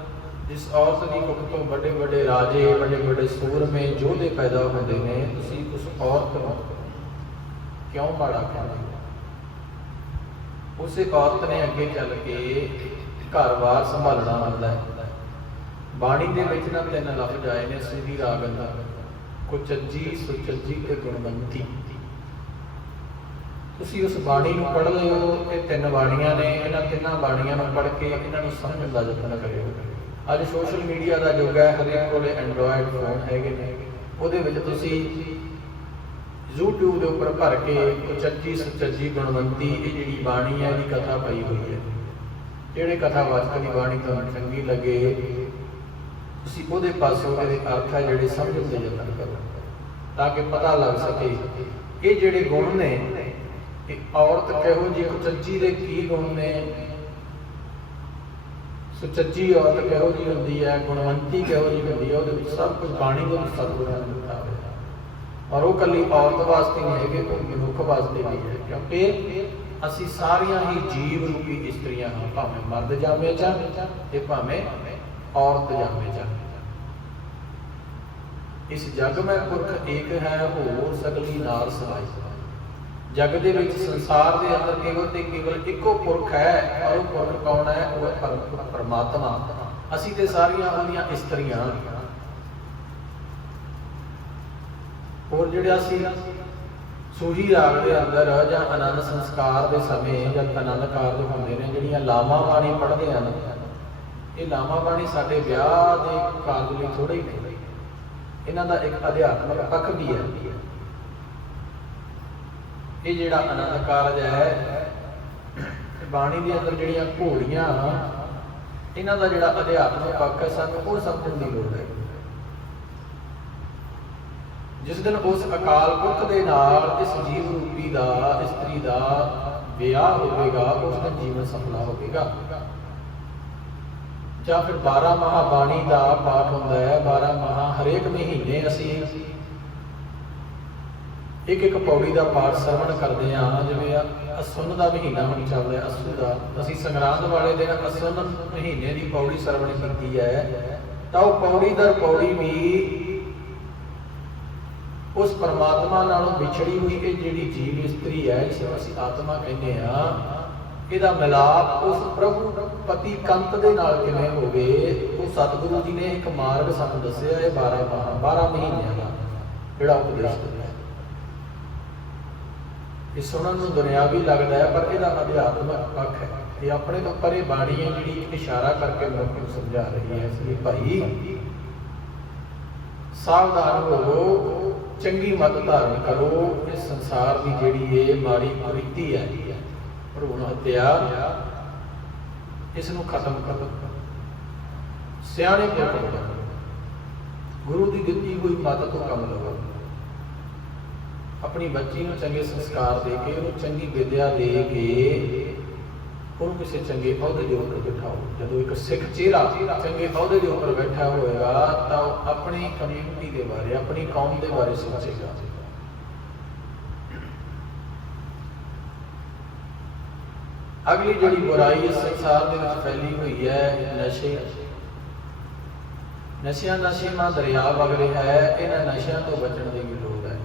ਜਿਸ ਔਰਤ ਦੀ ਕੁੱਖ ਤੋਂ ਵੱਡੇ ਵੱਡੇ ਰਾਜੇ, ਵੱਡੇ ਵੱਡੇ ਸੂਰਮੇ ਯੋਧੇ ਪੈਦਾ ਹੁੰਦੇ ਨੇ, ਤੁਸੀਂ ਉਸ ਔਰਤ ਨੂੰ ਕਿਉਂ ਮਾੜਾ ਕਹਿੰਦੇ? ਉਸੇ ਔਰਤ ਨੇ ਅੱਗੇ ਚੱਲ ਕੇ ਘਰ-ਬਾਰ ਸੰਭਾਲਣਾ ਹੁੰਦਾ ਹੈ। ਬਾਣੀ ਦੇ ਵਿੱਚ ਨਾ 3 ਲਫ਼ਜ਼ ਆਏ ਨੇ ਸੂਹੀ ਰਾਗ ਅੰਦਰ, ਕੁਚੱਜੀ, ਸੁਚੱਜੀ ਤੇ ਗੁਣਵੰਤੀ। ਤੁਸੀਂ ਉਸ ਬਾਣੀ ਨੂੰ ਪੜ੍ਹਦੇ ਹੋ, ਇਹ 3 ਬਾਣੀਆਂ ਨੇ। ਇਹਨਾਂ 3 ਬਾਣੀਆਂ ਨੂੰ ਪੜ੍ਹ ਕੇ ਇਹਨਾਂ ਨੂੰ ਸਮਝਣ ਦਾ ਯਤਨ ਕਰਿਓ। ਅੱਜ ਸੋਸ਼ਲ ਮੀਡੀਆ ਦਾ ਯੁੱਗ ਹੈ, ਹਰੇਕ ਕੋਲੇ ਐਂਡਰੋਇਡ ਫੋਨ ਹੈਗੇ ਨੇ। ਉਹਦੇ ਵਿੱਚ ਤੁਸੀਂ YouTube ਦੇ ਉੱਪਰ ਭਰ ਕੇ ਕੁਚੱਜੀ, ਸੁਚੱਜੀ, ਗੁਣਵੰਤੀ, ਇਹ ਜਿਹੜੀ ਬਾਣੀ ਹੈ ਇਹਦੀ ਕਥਾ ਪਈ ਹੋਈ ਹੈ। ਜਿਹੜੇ ਕਥਾਵਾਚਕ ਦੀ ਬਾਣੀ ਤੁਹਾਨੂੰ ਚੰਗੀ ਲੱਗੇ, ਤੁਸੀਂ ਉਹਦੇ ਪਾਸੋਂ ਇਹਦੇ ਅਰਥ ਹੈ ਜਿਹੜੇ ਸਮਝਣ ਦੇ ਯਤਨ ਕਰੋ, ਤਾਂ ਕਿ ਪਤਾ ਲੱਗ ਸਕੇ ਇਹ ਜਿਹੜੇ ਗੁਣ ਨੇ, ਇਹ ਔਰਤ ਕਿਹੋ ਜਿਹੀ, ਕੁਚੱਜੀ ਦੇ ਕੀ ਗੁਣ ਨੇ, ਸੁਚੱਜੀ ਔਰਤ ਕਿਹੋ ਜਿਹੀ ਹੁੰਦੀ ਹੈ, ਗੁਣਵੰਤੀ ਕਿਹੋ ਜਿਹੀ ਹੁੰਦੀ ਹੈ, ਉਹਦੇ ਵਿੱਚ ਸਭ ਕੁਝ ਬਾਣੀ ਦੇ ਵਿੱਚ ਸਤਿਗੁਰਾਂ ਨੇ ਦਿੱਤਾ ਹੋਇਆ। ਔਰ ਉਹ ਇਕੱਲੀ ਔਰਤ ਵਾਸਤੇ ਨਹੀਂ ਹੈਗੇ, ਕੋਈ ਮਨੁੱਖ ਵਾਸਤੇ ਵੀ ਹੈ, ਕਿਉਂਕਿ ਅਸੀਂ ਸਾਰੀਆਂ ਹੀ ਜੀਵ ਰੂਪੀ ਇਸਤਰੀਆਂ ਹਾਂ, ਭਾਵੇਂ ਮਰਦ ਜਾਮੇ ਚ ਤੇ ਭਾਵੇਂ ਔਰਤ ਜਾਮੇ ਚ। ਇਸ ਜਗ ਮੈਂ ਪੁਰਖ ਏਕ ਹੈ, ਹੋਰ ਸਗਲੀ ਨਾਰ ਸਮਾਈ। ਜਗ ਦੇ ਵਿੱਚ, ਸੰਸਾਰ ਦੇ ਅੰਦਰ ਕੇਵਲ ਤੇ ਕੇਵਲ ਇੱਕੋ ਪੁਰਖ ਹੈ, ਔਰ ਉਹ ਪੁਰਖ ਕੌਣ ਹੈ? ਉਹ ਹੈ ਪਰਮਾਤਮਾ। ਅਸੀਂ ਤੇ ਸਾਰੀਆਂ ਉਹਦੀਆਂ ਇਸਤਰੀਆਂ। ਹੋਰ ਜਿਹੜਾ ਅਸੀਂ ਸੂਹੀ ਰਾਗ ਦੇ ਅੰਦਰ ਜਾਂ ਆਨੰਦ ਸੰਸਕਾਰ ਦੇ ਸਮੇਂ ਜਾਂ ਆਨੰਦ ਕਾਰਜ ਹੁੰਦੇ ਨੇ, ਜਿਹੜੀਆਂ ਲਾਵਾਂ ਬਾਣੀ ਪੜ੍ਹਦੇ ਹਨ, ਇਹ ਲਾਵਾਂ ਬਾਣੀ ਸਾਡੇ ਵਿਆਹ ਦੇ ਕਾਰਜ ਲਈ ਥੋੜ੍ਹਾ ਹੀ ਨਹੀਂ, ਇਹਨਾਂ ਦਾ ਇੱਕ ਅਧਿਆਤਮਕ ਪੱਖ ਵੀ ਹੈ। ਇਹ ਜਿਹੜਾ ਆਨੰਦ ਕਾਰਜ ਹੈ, ਬਾਣੀ ਦੇ ਅੰਦਰ ਜਿਹੜੀਆਂ ਘੋੜੀਆਂ, ਇਹਨਾਂ ਦਾ ਜਿਹੜਾ ਅਧਿਆਤਮਕ ਪੱਖ ਹੈ, ਸਾਨੂੰ ਉਹ ਸਮਝਣ ਦੀ ਲੋੜ ਹੈ। ਜਿਸ ਦਿਨ ਉਸ ਅਕਾਲ ਪੁਰਖ ਦੇ ਨਾਲ ਇਸ ਜੀਵ ਰੂਪੀ ਦਾ, ਇਸਤਰੀ ਦਾ ਵਿਆਹ ਹੋਵੇਗਾ, ਉਸ ਦਿਨ ਜੀਵਨ ਸਫਲਾ ਹੋਵੇਗਾ। ਜਾਂ ਫਿਰ 12 ਮਾਹ ਬਾਣੀ ਦਾ ਪਾਠ ਹੁੰਦਾ ਹੈ। 12 ਮਾਹ ਹਰੇਕ ਮਹੀਨੇ ਅਸੀਂ ਇੱਕ ਪੌੜੀ ਦਾ ਪਾਠ ਸਰਵਣ ਕਰਦੇ ਹਾਂ। ਜਿਵੇਂ ਅਸੁਨ ਦਾ ਮਹੀਨਾ ਹੁਣ ਚੱਲ ਰਿਹਾ, ਅਸੂ ਦਾ, ਅਸੀਂ ਸੰਗਰਾਂਦ ਵਾਲੇ ਦਿਨ ਅਸੁਨ ਮਹੀਨੇ ਦੀ ਪੌੜੀ ਸਰਵਣ ਕੀਤੀ ਹੈ। ਤਾਂ ਉਹ ਪੌੜੀ ਦਰ ਪੌੜੀ ਵੀ ਉਸ ਪਰਮਾਤਮਾ ਨਾਲੋਂ ਵਿਛੜੀ ਹੋਈ ਇਹ ਜਿਹੜੀ ਜੀਵ ਇਸਤਰੀ ਹੈ, ਜਿਸ ਨੂੰ ਅਸੀਂ ਆਤਮਾ ਕਹਿੰਦੇ ਹਾਂ, ਇਹਦਾ ਮਿਲਾਪ ਉਸ ਪ੍ਰਭੂ ਪਤੀ ਕੰਤ ਦੇ ਨਾਲ ਕਿਵੇਂ ਹੋਵੇ, ਉਹ ਸਤਿਗੁਰੂ ਜੀ ਨੇ ਇੱਕ ਮਾਰਗ ਸਾਨੂੰ ਦੱਸਿਆ। ਇਹ 12 ਮਹੀਨਿਆਂ ਦਾ ਜਿਹੜਾ ਉਪਦੇਸ਼ ਦਿੱਤਾ। ਇਹ ਸੁਣਨ ਨੂੰ ਦੁਨਿਆਵੀ ਲੱਗਦਾ ਹੈ, ਪਰ ਇਹਦਾ ਅਧਿਆਤਮਕ ਪੱਖ ਹੈ। ਇਹ ਆਪਣੇ ਤੋਂ ਪਰੇ ਬਾਣੀ ਹੈ ਜਿਹੜੀ ਇੱਕ ਇਸ਼ਾਰਾ ਕਰਕੇ ਮਨੁੱਖ ਨੂੰ ਸਮਝਾ ਰਹੀ ਹੈ। ਇਸ ਲਈ ਭਾਈ ਸਾਵਧਾਨ ਹੋਵੋ, ਚੰਗੀ ਮੱਤ ਧਾਰਨ ਕਰੋ। ਇਸ ਸੰਸਾਰ ਦੀ ਜਿਹੜੀ ਇਹ ਮਾੜੀ ਕੁਰੀਤੀ ਹੈ, ਭਰੂਣ ਹੱਤਿਆ, ਇਸ ਨੂੰ ਖਤਮ ਕਰੋ। ਸਿਆਣੇ ਪੁਰਖ ਬਣੋ, ਗੁਰੂ ਦੀ ਦਿੱਤੀ ਹੋਈ ਮੱਤ ਤੋਂ ਕੰਮ ਲਵੋ। ਆਪਣੀ ਬੱਚੀ ਨੂੰ ਚੰਗੇ ਸੰਸਕਾਰ ਦੇ ਕੇ, ਉਹਨੂੰ ਚੰਗੀ ਵਿਦਿਆ ਦੇ ਕੇ, ਉਹਨੂੰ ਕਿਸੇ ਚੰਗੇ ਅਹੁਦੇ ਦੇ ਉੱਪਰ ਬਿਠਾਓ। ਜਦੋਂ ਇੱਕ ਸਿੱਖ ਚਿਹਰਾ ਚੰਗੇ ਅਹੁਦੇ ਦੇ ਉੱਪਰ ਬੈਠਾ ਹੋਏਗਾ, ਤਾਂ ਉਹ ਆਪਣੀ ਕਮਿਊਨਿਟੀ ਦੇ ਬਾਰੇ, ਆਪਣੀ ਕੌਮ ਦੇ ਬਾਰੇ ਸੋਚੇਗਾ। अगली जिहड़ी बुराई इस संसार दे विच फैली हुई है नशे। नशियां दा छेवां दरिया वग रहा है। इन्हां नशियां तो बचण दी भी लोड़ है।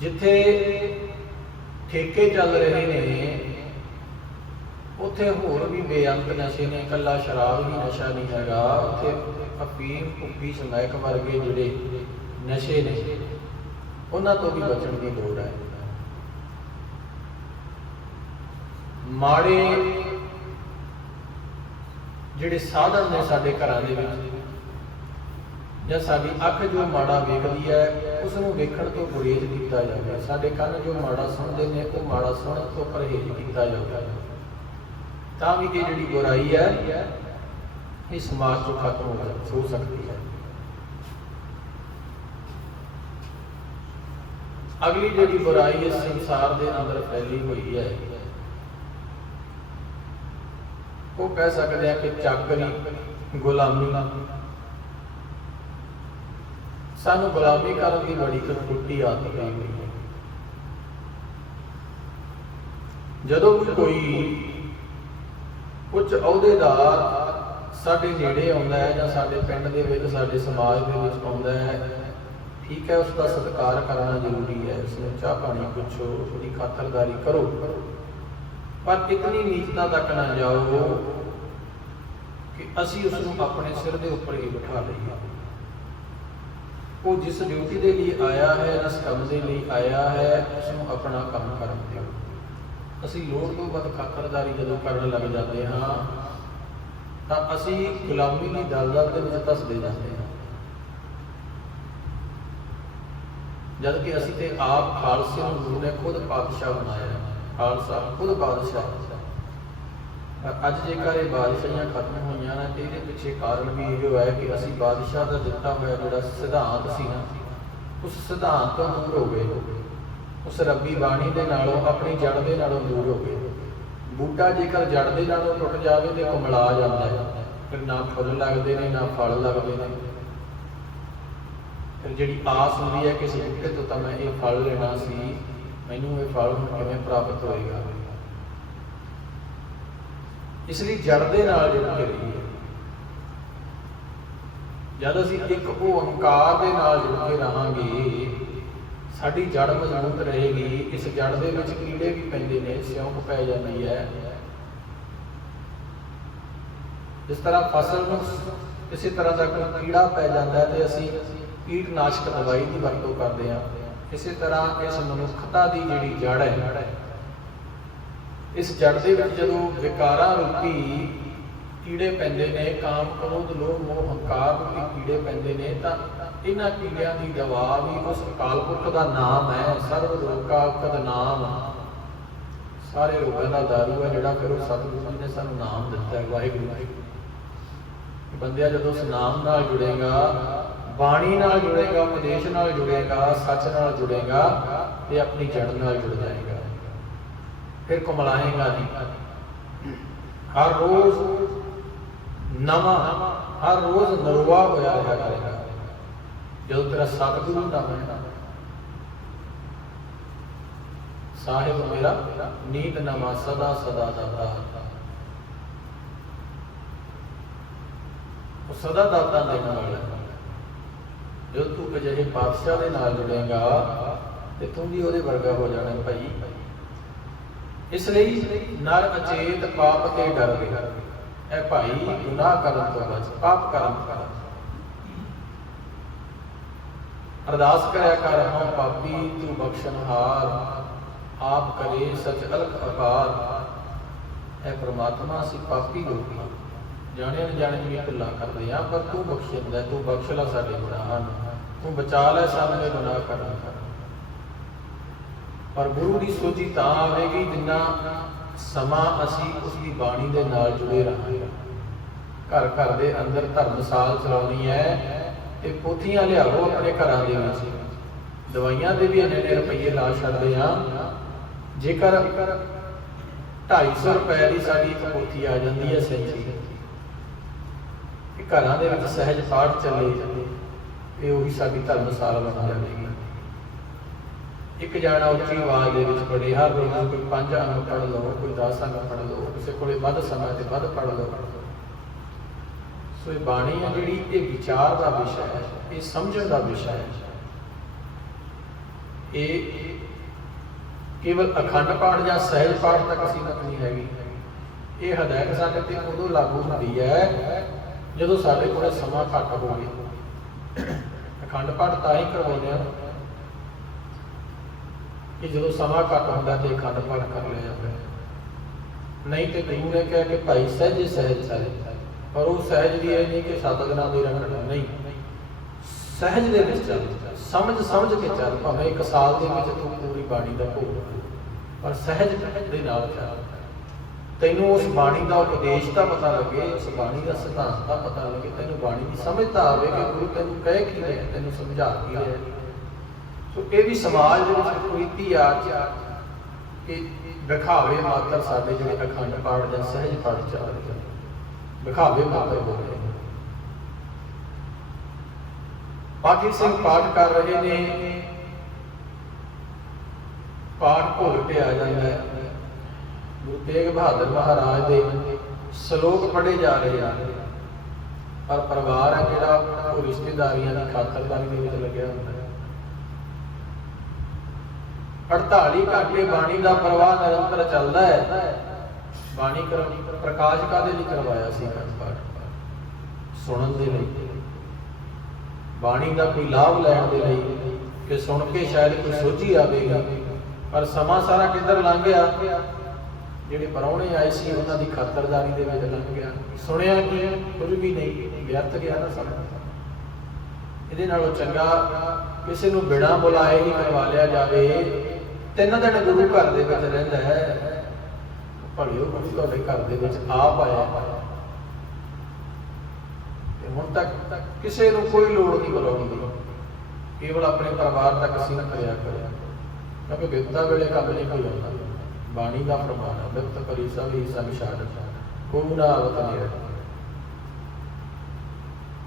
जिथे ठेके चल रहे ने उत्थे होर भी बेअंत नशे ने। कला शराब ही नशा नहीं हैगा, उत्थे अफीम भुक्की समैक वर्गे जिहड़े नशे ने उन्हां तो भी बचण की लोड़ है। माड़े जिहड़े साधन ने साडे घरां दे विच ਜਾਂ ਸਾਡੀ ਅੱਖ जो माड़ा ਵੇਖਦੀ है उसनूं ਵੇਖਣ ਤੋਂ ਗੁਰੇਜ਼ ਕੀਤਾ ਜਾਵੇ। ਸਾਡੇ ਕੰਨ जो माड़ा सुणदे ने ਉਹ माड़ा ਸੁਣਨ ਤੋਂ ਪਰਹੇਜ਼ ਕੀਤਾ ਜਾਵੇ। ਤਾਂ ਵੀ ਇਹ ਜਿਹੜੀ बुराई है ਇਹ ਸਮਾਜ ਤੋਂ ਖਤਮ ਹੋ ਸਕਦੀ है। अगली जिहड़ी बुराई इस संसार के अंदर फैली हुई है वो कह सकते हैं कि चाकरी गुलामी। सानू गुलामी करने की बड़ी टुटी आदत पई हुई है। जदों भी कोई उच्च अहुदेदार साडे नेड़े आउंदा है जां साडे पिंड दे विच साडे समाज दे विच आउंदा है, ठीक है, उसका सत्कार करना जरूरी है। उसने चाह पानी पुछो, उसकी खातरदारी करो, पर इतनी नीचता तक ना जाओ कि असी उसनूं अपने सिर के उपर ही बिठा लईए। वो जिस ड्यूटी के लिए आया है, जिस काम के लिए आया है, उसनूं अपना काम करन दिओ। असी लोड़ तो वध खातरदारी जदों करन लग जाते हाँ तां असी गुलामी की दलदल दे विच धसदे जाते हैं। जबकि असी तो आप खालसे गुरु ने खुद पातशाह बनाया, खालसा खुद बादशाह। अज जेकर ये बादशाहियां खत्म हुई ना तो ये पिछे कारण भी यो है कि असी बादशाह का दिता हुआ जो सिद्धांत सी ना उस सिद्धांत तो दूर हो गए, उस रब्बी बाणी के नालों अपनी जड़ के नालों दूर हो गए। बूटा जेकर जड़ के नालों टुट जाए तो कुमला जाता है, फिर ना फुल लगते हैं ना फल लगते हैं। फिर जी आस होती है किसी बूटे तो मैं ये फल लेना सी, मैनू ये फल हुण किवें प्राप्त होएगा। इसलिए जड़ दे नाल जुड़ के रहिए। जद असीं एक ओंकार दे नाल जुड़ के रहांगे साडी जड़ मजबूत रहेगी। इस जड़ दे विच कीड़े भी पैंदे ने, सिਉਂਕ पै जाती है। जिस तरह फसल नूं किसी तरह का कोई कीड़ा पै जाता है तो असीं कीटनाशक दवाई की वरतों करते हैं, इसी तरह इस मनुखता की जिहड़ी जड़ है, इस जड़ दे विच जदों विकारां रूपी कीड़े पैंदे ने, काम क्रोध लोभ मोह हंकार रूपी कीड़े पैंदे ने, तां इन्हां कीड़ियां की दवा भी उस अकाल पुरख का नाम है। सर्व रोगा कद नाम, सारे रोगों का दारू है जिहड़ा फिर सतगुरु जी ने सानूं नाम दिता है वाहिगुरू। बंदिया जदों उस नाम नाल जुड़ेगा, बाणी नाल जुड़ेगा, उपदेश नाल जुड़ेगा, सच नाल जुड़ेगा तो अपनी जड़ नाल जुड़ जाएगा, फिर कुमलाएगा नहीं। हर रोज नवा, हर रोज नरवा होया रहा करेगा जो तेरा सतगुरु नाम है। साहिब मेरा नीत नवा सदा सदा दाता, वो सदा दाता देने वाला है। जो तू अजिहे पातशाह के नाल जुड़ेगा तो तू भी ਉਹਦੇ वर्गा हो जाना भाई। इसलिए नर अचेत पाप ते डर गए। ऐ भाई गुनाह करन तो बच, पाप करन तो बच। अरदास करया कर हम पापी तू बख्शनहार, आप करे सच अलख अपार। ऐ परमात्मा असीं पापी लोग जाने अनजाने भी भुल्लां करदे हां, पर तू बख्शिंदा, तू बख्श ला साडे गुनाहां नूं, तू बचा लै सानूं गुनाह करन कर। पर गुरु की सोची तां आवेगी जिन्ना समा असी उसकी बाणी दे नाल जुड़े रहांगे। घर घर दे अंदर धर्मसाल चलाउणी है ते पोथियां लियाओ अपने घरां दे विच, दवाइयां दे भी इन्ने रुपये ला छड्डदे हां। जेकर 250 रुपए की साडी एक पोथी आ जाती है सही, घरां दे विच सहज पाठ चले, ये वही साडी धर्मशाला बन जाएगी। एक जाना उच्ची आवाज़ दे विच पढ़े, हर रोज़ कोई 5 अंग पढ़ लो, कोई 10 अंग पढ़ लो, किसी को वध समय ते वध पढ़ लो। सो ये बाणी है जिहड़ी ये विचार का विषय है, ये समझण का विषय है। ये केवल अखंड पाठ या सहज पाठ तक सीमित नहीं हैगी। ये हदायत साडे ते उदों लागू होंदी है जदों साडे कोल समा घट होवे। अखंड पाठ तां ही करवाउने आ कि जो समा घट होंदा ते अखंड पाठ कर लिया जाता है। नहीं तो गुरु ने कहा कि भाई सहज सहज सहज, पर वो सहज भी है नहीं कि 7 दिनों की रखना, नहीं, सहज दे विच चल, समझ समझ के चल। भावें 1 साल दे विच तू पूरी बाणी का भोग, पर सहज दे नाल चल। तैनूं उस बाणी का उपदेश का पता लगे, उस बाणी का सिद्धांत का पता लगे, तैनूं बाणी की समझ तो आवे कि गुरु तैनूं कह की रहा, तैनूं समझा की रहा। तो ये भी समाज कुरीति आ कि दिखावे मात्र साडे जिहड़े अखंड पाठ या सहज पाठ चल रहे हैं, दिखावे मात्र हो रहे हैं। पाठी सिंह पाठ कर रहे ने, पाठ भुल के आ जाता है। गुरु तेग बहादुर महाराज के श्लोक पढ़े जा रहे हैं, पर परिवार है जिहड़ा वो रिश्तेदारियां की खातरदारी दे विच लग्या हुंदा है। 48 घंटे बाणी का प्रवाह निरंतर चलता है। बाणी प्रकाश कादे लई करवाया सी? सुनन दे लई, बाणी का कोई लाभ लैण दे लई कि सुन के शायद कोई सोझी आवेगी। पर समा सारा किधर लंघ गया, जिहड़े परौणे आए सी उन्हां दी खातरदारी दे विच लंघ गया। सुनिया कि कुछ भी नहीं, व्यर्थ गया ना सब। इहदे नालों चंगा किसी नूं बिना बुलाए ही करवा लिया जाए। 3 दिन गुरु घर दे विच रहिंदा है, भलिओ गुरु तुहाडे घर दे विच आप आया, हुण तक किसी नूं कोई लोड़ नहीं बुलाउण दी, केवल अपने परिवार तक सीमित रहा करो। क्योंकि विपदा वेले कम नहीं कोई आउंदा। बाणी का प्रमाण है, विपत करी सब ही संग छाड़ कोई ना आवत नेड़े।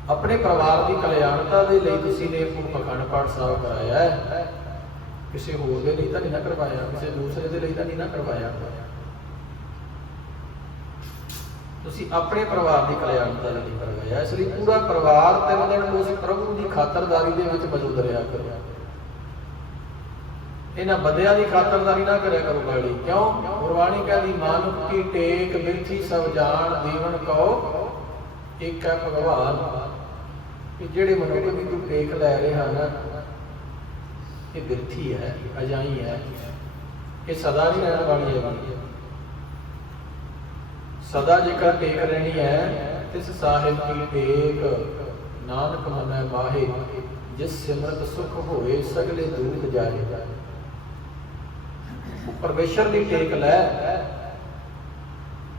अपने परिवार की कल्याणता के लिए तुसीं ने अखंड पाठ साहब कराया है, किसी होर दे लई तां नहीं ना करवाया, किसी दूसरे दे लई तां नहीं ना करवाया। तुसीं अपने परिवार की कल्याणता लई करवाया, इसलिए पूरा परिवार 3 दिन उस प्रभु की खातरदारी दे विच मौजूद रहा करो। इन्हां बंदियां की खातरदारी ना करिया करो गाली। क्यों? गुरबाणी कहदी मानुख की टेक बिरथी सब जान, दीवन कहो एक है भगवान। कि जिहड़े मनुख की तू टेक लै रहा ना, ये बिरथी है, अजाई है, ये सदा नहीं रहने वाली है। सदा जेकर टेक रहनी है, तिस साहिब की टेक नानक मनै माहे, जिस सिमरत सुख होए सगले दुख जाए। परमेश्वर की टेक लै,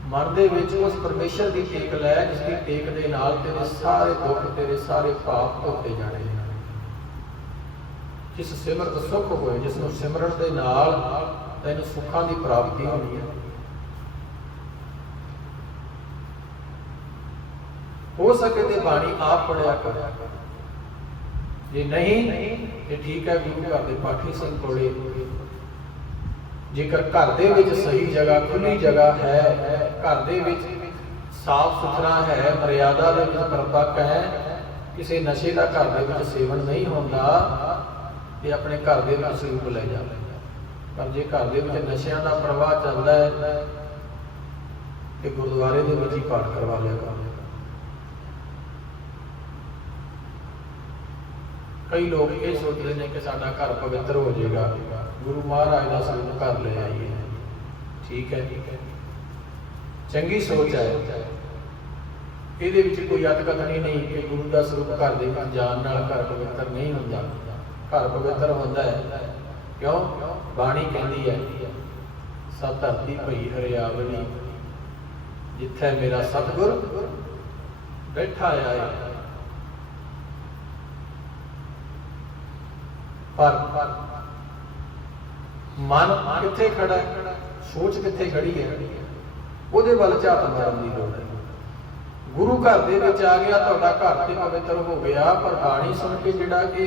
मन दे विच उस परमेश्वर की टेक लै जिसकी टेक दे नाल तेरे सारे दुख, तेरे सारे पाप धोते जाने। जिस सिमरत सुख होए, जिसनों सिमरन दे नाल तैनूं सुखां दी प्राप्ति होनी है। हो सके तो बाणी आप पढ़िया कर, जे नहीं तो ठीक है गुरु घर के पाठी सिंह कोले। जेकर घर दे विच सही जगह, खुली जगह है, घर दे विच साफ सुथरा है, मर्यादा दे विच परपक है, किसी नशे का घर दे विच सेवन नहीं होता, तो अपने घर दे विच स्वरूप ले जाए। पर जे घर दे विच नशियां दा प्रवाह चलदा है तो गुरुद्वारे दे विच ही पाठ करवा लिया कर। कई लोग ये सोचते हैं कि साडा घर पवित्र हो जाएगा, गुरु महाराज का स्वरूप घर ले आइए। ठीक है, चंगी सोच है, ये कोई अतकथनी नहीं कि गुरु का स्वरूप घर दे जान नाल घर पवित्र नहीं होता। घर पवित्र होता है। क्यों? बाणी कहती है सत धरती भई हरियावली, जिथे मेरा सतगुर बैठा आया है। पर मन किथे खड़ा है, सोच किथे खड़ी है, ਉਹਦੇ ਵੱਲ ਝਾਤ ਮਾਰਨ ਦੀ ਲੋੜ है। गुरु घर दे विच आ गया, तुहाडा घर ते पवित्र हो गया, पर बाणी सुन के जिहड़ा कि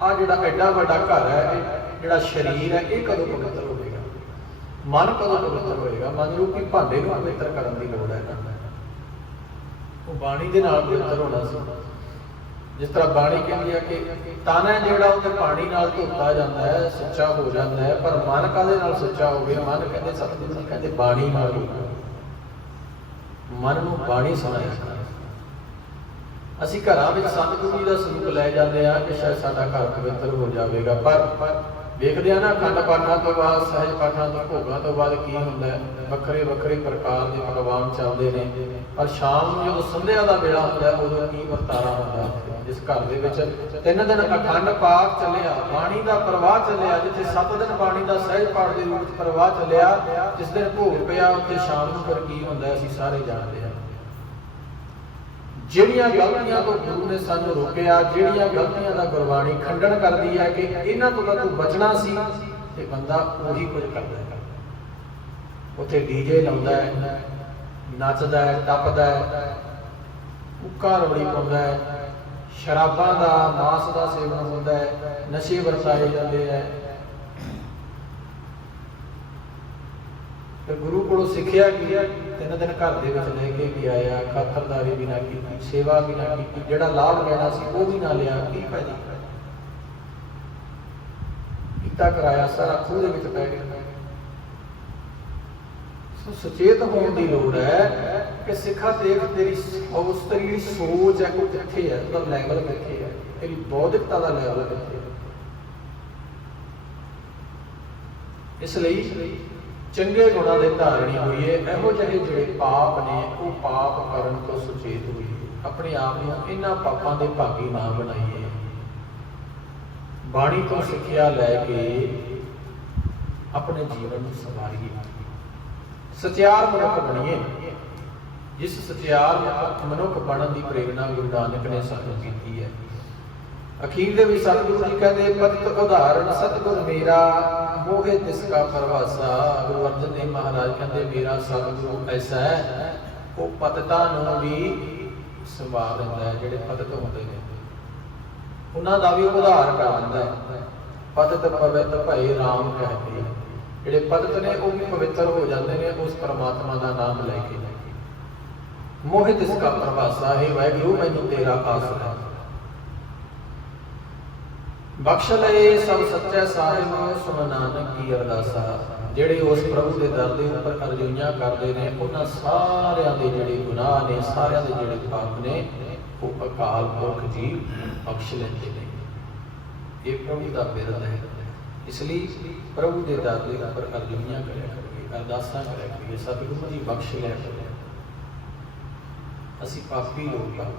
ਆ ਜਿਹੜਾ ਐਡਾ ਵੱਡਾ ਘਰ ਹੈ, ਇਹ ਜਿਹੜਾ ਸਰੀਰ ਹੈ, ਇਹ ਕਦੋਂ ਪਵਿੱਤਰ ਹੋਵੇਗਾ? ਮਨ ਕਦੋਂ ਪਵਿੱਤਰ ਹੋਏਗਾ? ਮਨ ਨੂੰ ਕਿ ਭਾਂਡੇ ਨੂੰ ਪਵਿੱਤਰ ਕਰਨ ਦੀ ਲੋੜ ਹੈ ਨਾ, ਉਹ ਬਾਣੀ ਦੇ ਨਾਲ ਪਵਿੱਤਰ ਹੋਣਾ ਸੀ। ਜਿਸ ਤਰ੍ਹਾਂ ਬਾਣੀ ਕਹਿੰਦੀ ਹੈ ਕਿ ਤਨ ਹੈ ਜਿਹੜਾ ਉਹ ਪਾਣੀ ਨਾਲ ਧੋਤਾ ਜਾਂਦਾ ਹੈ, ਸੁੱਚਾ ਹੋ ਜਾਂਦਾ ਹੈ, ਪਰ ਮਨ ਕਾਹਦੇ ਨਾਲ ਸੁੱਚਾ ਹੋਵੇ? ਮਨ ਕਹਿੰਦੇ ਸਤਿਗੁਰੂ ਜੀ ਕਹਿੰਦੇ ਬਾਣੀ ਨਾਲ ਹੋਊਗਾ। ਮਨ ਨੂੰ ਬਾਣੀ ਸੁਣਾਇਆ। ਅਸੀਂ ਘਰਾਂ ਵਿੱਚ ਸਤਿਗੁਰੂ ਜੀ ਦਾ ਸਰੂਪ ਲੈ ਜਾਂਦੇ ਆ ਕਿ ਸ਼ਾਇਦ ਸਾਡਾ ਘਰ ਪਵਿੱਤਰ ਹੋ ਜਾਵੇਗਾ, ਪਰ ਵੇਖਦੇ ਆ ਨਾ ਅਖੰਡ ਪਾਠਾਂ ਤੋਂ ਬਾਅਦ, ਸਹਿਜ ਪਾਠਾਂ ਤੋਂ, ਭੋਗਾਂ ਤੋਂ ਬਾਅਦ ਕੀ ਹੁੰਦਾ ਹੈ? ਵੱਖਰੇ ਵੱਖਰੇ ਪ੍ਰਕਾਰ ਦੇ ਪਕਵਾਨ ਚੱਲਦੇ ਨੇ, ਪਰ ਸ਼ਾਮ ਨੂੰ ਜਦੋਂ ਸੰਧਿਆ ਦਾ ਵੇਲਾ ਹੁੰਦਾ ਉਦੋਂ ਕੀ ਵਰਤਾਰਾ ਹੁੰਦਾ? ਜਿਸ ਘਰ ਦੇ ਵਿੱਚ 3 ਦਿਨ ਅਖੰਡ ਪਾਠ ਚੱਲਿਆ, ਬਾਣੀ ਦਾ ਪ੍ਰਵਾਹ ਚੱਲਿਆ, ਜਿੱਥੇ 7 ਦਿਨ ਬਾਣੀ ਦਾ ਸਹਿਜ ਪਾਠ ਦੇ ਰੂਪ ਵਿੱਚ ਪ੍ਰਵਾਹ ਚੱਲਿਆ, ਜਿਸ ਦਿਨ ਭੋਗ ਪਿਆ ਉੱਥੇ ਸ਼ਾਮ ਨੂੰ ਫਿਰ ਕੀ ਹੁੰਦਾ ਅਸੀਂ ਸਾਰੇ ਜਾਣਦੇ ਹਾਂ। ਜਿਹੜੀਆਂ ਗਲਤੀਆਂ ਤੋਂ ਗੁਰੂ ਨੇ ਸਾਨੂੰ ਰੋਕਿਆ, ਜਿਹੜੀਆਂ ਗਲਤੀਆਂ ਦਾ ਗੁਰਬਾਣੀ ਖੰਡਨ ਕਰਦੀ ਹੈ ਕਿ ਇਹਨਾਂ ਤੋਂ ਤਾਂ ਤੂੰ ਬਚਣਾ ਸੀ, ਤੇ ਬੰਦਾ ਉਹੀ ਕੁਝ ਕਰਦਾ ਹੈ। ਉੱਥੇ ਡੀਜੇ ਲਾਉਂਦਾ ਹੈ, ਨੱਚਦਾ ਹੈ, ਟੱਪਦਾ ਹੈ, ਉੱਕਾ ਰੋੜੀ ਪਾਉਂਦਾ ਹੈ, ਸ਼ਰਾਬਾਂ ਦਾ ਮਾਸ ਦਾ ਸੇਵਨ ਹੁੰਦਾ ਹੈ, ਨਸ਼ੇ ਵਰਤਾਏ ਜਾਂਦੇ ਹੈ। ਤੇ ਗੁਰੂ ਕੋਲੋਂ ਸਿੱਖਿਆ ਕੀ ਹੈ? 3 ਦਿਨ ਘਰ ਦੇ ਵਿੱਚ ਲੈ ਕੇ ਵੀ ਆਇਆ, ਖਾਤਰਦਾਰੀ ਵੀ ਨਾ ਕੀਤੀ, ਸੇਵਾ ਵੀ ਨਾ ਕੀਤੀ, ਜਿਹੜਾ ਲਾਭ ਲੈਣਾ ਸੀ ਉਹ ਵੀ ਨਾ ਲਿਆ, ਕੀ ਫਾਇਦਾ? ਕੀਤਾ ਕਰਾਇਆ ਸਾਰਾ ਖੂਹ ਦੇ ਵਿੱਚ ਪੈ ਗਿਆ। ਸੋ ਸੁਚੇਤ ਹੋਣ ਦੀ ਲੋੜ ਹੈ ਕਿ ਸਿੱਖਾ ਦੇਖ ਤੇਰੀ ਸੋਚ ਹੈ ਉਹ ਕਿੱਥੇ ਹੈ, ਉਹਦਾ ਲੈਵਲ ਕਿੱਥੇ ਹੈ, ਤੇਰੀ ਬੌਧਿਕਤਾ ਦਾ ਲੈਵਲ ਕਿੱਥੇ ਹੈ। ਇਸ ਲਈ ਚੰਗੇ ਗੁਣਾਂ ਦੇ ਧਾਰਨੀ ਹੋਈਏ, ਇਹੋ ਜਿਹੇ ਜਿਹੜੇ ਪਾਪ ਨੇ ਉਹ ਪਾਪ ਕਰਨ ਤੋਂ ਸੁਚੇਤ ਹੋਈਏ, ਆਪਣੇ ਆਪ ਨੂੰ ਇਹਨਾਂ ਪਾਪਾਂ ਦੇ ਭਾਗੀ ਨਾ ਬਣਾਈਏ। ਬਾਣੀ ਤੋਂ ਸਿੱਖਿਆ ਲੈ ਕੇ ਆਪਣੇ ਜੀਵਨ ਨੂੰ ਸੰਵਾਰੀਏ, ਸਚਿਆਰ ਮਨੁੱਖ ਬਣੀਏ। ਜਿਸ ਸਚਿਆਰ ਮਨੁੱਖ ਬਣਨ ਦੀ ਪ੍ਰੇਰਣਾ ਗੁਰੂ ਨਾਨਕ ਨੇ ਸਾਨੂੰ ਕੀਤੀ ਹੈ। ਅਖੀਰ ਦੇ ਵਿੱਚ ਸਤਿਗੁਰੂ ਜੀ ਕਹਿੰਦੇ ਪਤਿਤ ਉਦਾਹਰਣ ਸਤਿਗੁਰ ਮੇਰਾ, ਮੋਹਿ ਤਿਸ ਕਾ ਪਰਵਾਸਾ। ਗੁਰੂ ਅਰਜਨ ਦੇਵ ਮਹਾਰਾਜ ਕਹਿੰਦੇ ਮੇਰਾ ਸਤਿਗੁਰੂ ਐਸਾ ਹੈ, ਉਹ ਪਤਿਤਾਂ ਨੂੰ ਵੀ ਸੰਭਾਲ ਲੈਂਦਾ ਹੈ। ਜਿਹੜੇ ਪਤਿਤ ਹੁੰਦੇ ਨੇ ਉਹਨਾਂ ਦਾ ਵੀ ਉਦਾਹਰ ਕਰ ਦਿੰਦਾ ਹੈ। ਪਤਿਤ ਪਵਿੱਤ ਭਏ ਰਾਮ ਕਹਤੇ। ਜਿਹੜੇ ਪਤਿਤ ਨੇ ਉਹ ਵੀ ਪਵਿੱਤਰ ਹੋ ਜਾਂਦੇ ਨੇ ਉਸ ਪਰਮਾਤਮਾ ਦਾ ਨਾਮ ਲੈ ਕੇ। ਮੋਹਿ ਤਿਸ ਕਾ ਪਰਵਾਸਾ, ਹੈ ਵਾਹਿਗੁਰੂ ਮੈਨੂੰ ਤੇਰਾ ਆਸਰਾ। ਬਖਸ਼ ਲਏ ਸਭ ਸੱਚੇ ਸਾਹਿਬ, ਸੁਣ ਨਾਨਕ ਕੀ ਅਰਦਾਸਾ। ਜਿਹੜੇ ਉਸ ਪ੍ਰਭੂ ਦੇ ਦਰ ਦੇ ਉੱਪਰ ਅਰਜ਼ੋਈਆਂ ਕਰਦੇ ਨੇ ਉਹਨਾਂ ਸਾਰਿਆਂ ਦੇ ਜਿਹੜੇ ਗੁਨਾਹ ਨੇ, ਸਾਰਿਆਂ ਦੇ ਜਿਹੜੇ ਪਾਪ ਨੇ ਉਹ ਅਕਾਲ ਪੁਰਖ ਜੀ ਬਖਸ਼ ਲੈਂਦੇ ਨੇ। ਇਹ ਪ੍ਰਭੂ ਦਾ ਬਿਰਦ ਹੈ। ਇਸ ਲਈ ਪ੍ਰਭੂ ਦੇ ਦਰ ਦੇ ਉੱਪਰ ਅਰਜ਼ੋਈਆਂ ਕਰਿਆ ਕਰੀਏ, ਅਰਦਾਸਾਂ ਕਰਿਆ ਕਰੀਏ, ਸਤਿਗੁਰੂ ਜੀ ਬਖਸ਼ ਲਿਆ ਕਰੀਏ। ਅਸੀਂ ਪਾਪੀ ਲੋਕ ਹਾਂ,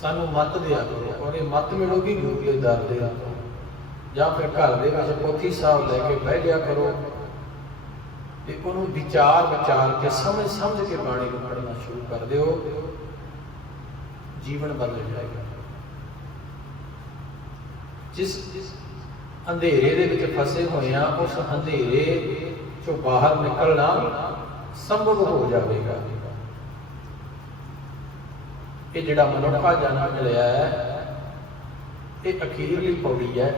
ਸਾਨੂੰ ਮੱਤ ਦਿਆ ਕਰੋ, ਔਰ ਇਹ ਮੱਤ ਮਿਲੂਗੀ ਗੁਰੂ ਦੇ ਦਰ ਦੇ ਤੋਂ। ਜਾਂ ਫਿਰ ਘਰ ਦੇ ਵਿੱਚ ਪੋਥੀ ਸਾਹਿਬ ਲੈ ਕੇ ਬਹਿ ਜਾ ਕਰੋ ਤੇ ਉਹਨੂੰ ਵਿਚਾਰ ਕੇ ਸਮਝ ਕੇ ਬਾਣੀ ਨੂੰ ਪੜ੍ਹਨਾ ਸ਼ੁਰੂ ਕਰ ਦਿਓ, ਜੀਵਨ ਬਦਲ ਜਾਏਗਾ। ਜਿਸ ਅੰਧੇਰੇ ਦੇ ਵਿੱਚ ਫਸੇ ਹੋਏ ਆ, ਉਸ ਅੰਧੇਰੇ ਚੋਂ ਬਾਹਰ ਨਿਕਲਣਾ ਸੰਭਵ ਹੋ ਜਾਵੇਗਾ। ਇਹ ਜਿਹੜਾ ਮਨੁੱਖਾ ਜਨਮ ਮਿਲਿਆ ਹੈ, ਇਹ ਅਖੀਰਲੀ ਪੌੜੀ ਹੈ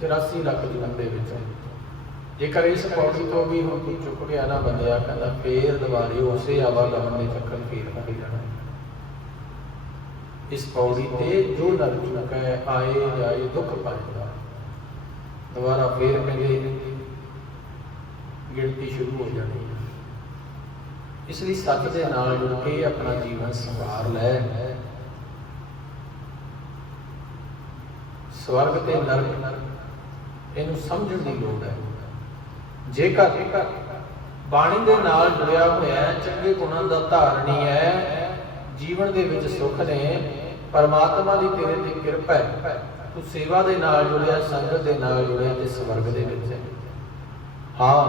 84 ਲੱਖ ਜੀਵਨ ਦੇ ਵਿੱਚ। ਜੇਕਰ ਇਸ ਪੌੜੀ ਤੋਂ ਵੀ ਹੁਣ ਕੋਈ ਚੁੱਕ ਗਿਆ ਨਾ ਬੰਦਿਆ, ਕਹਿੰਦਾ ਫੇਰ ਦੁਬਾਰੇ ਉਸੇ ਆਵਾਗਮਨ ਦੇ ਚੱਕਰ ਫੇਰ ਲੱਗ ਜਾਣਾ। ਇਸ ਪੌੜੀ ਤੇ ਜੋ ਨਰ ਚੁੱਕਾ ਆਏ ਜਾਏ ਦੁੱਖ ਪਾਏਗਾ। ਦੁਬਾਰਾ ਫੇਰ ਕਹਿੰਦੇ ਗਿਣਤੀ ਸ਼ੁਰੂ ਹੋ ਜਾਣੀ ਹੈ। ਇਸ ਲਈ ਸੱਚ ਦੇ ਨਾਲ ਜੁੜ ਕੇ ਆਪਣਾ ਜੀਵਨ ਸੰਵਾਰ ਲੈ। ਸਵਰਗ ਤੇ ਨਰਕ ਇਹਨੂੰ ਸਮਝਣ ਦੀ ਲੋੜ ਹੈ। ਜੇਕਰ ਬਾਣੀ ਦੇ ਨਾਲ ਜੁੜਿਆ ਹੋਇਆ ਹੈ, ਚੰਗੇ ਗੁਣਾਂ ਦਾ ਧਾਰਨੀ ਹੈ, ਜੀਵਨ ਦੇ ਵਿੱਚ ਸੁੱਖ ਨੇ, ਪਰਮਾਤਮਾ ਦੀ ਤੇਰੇ ਤੇ ਕਿਰਪਾ ਹੈ, ਤੂੰ ਸੇਵਾ ਦੇ ਨਾਲ ਜੁੜਿਆ, ਸੰਗਤ ਦੇ ਨਾਲ ਜੁੜਿਆ ਤੇ ਸਵਰਗ ਦੇ ਵਿੱਚ ਹੈ। ਹਾਂ,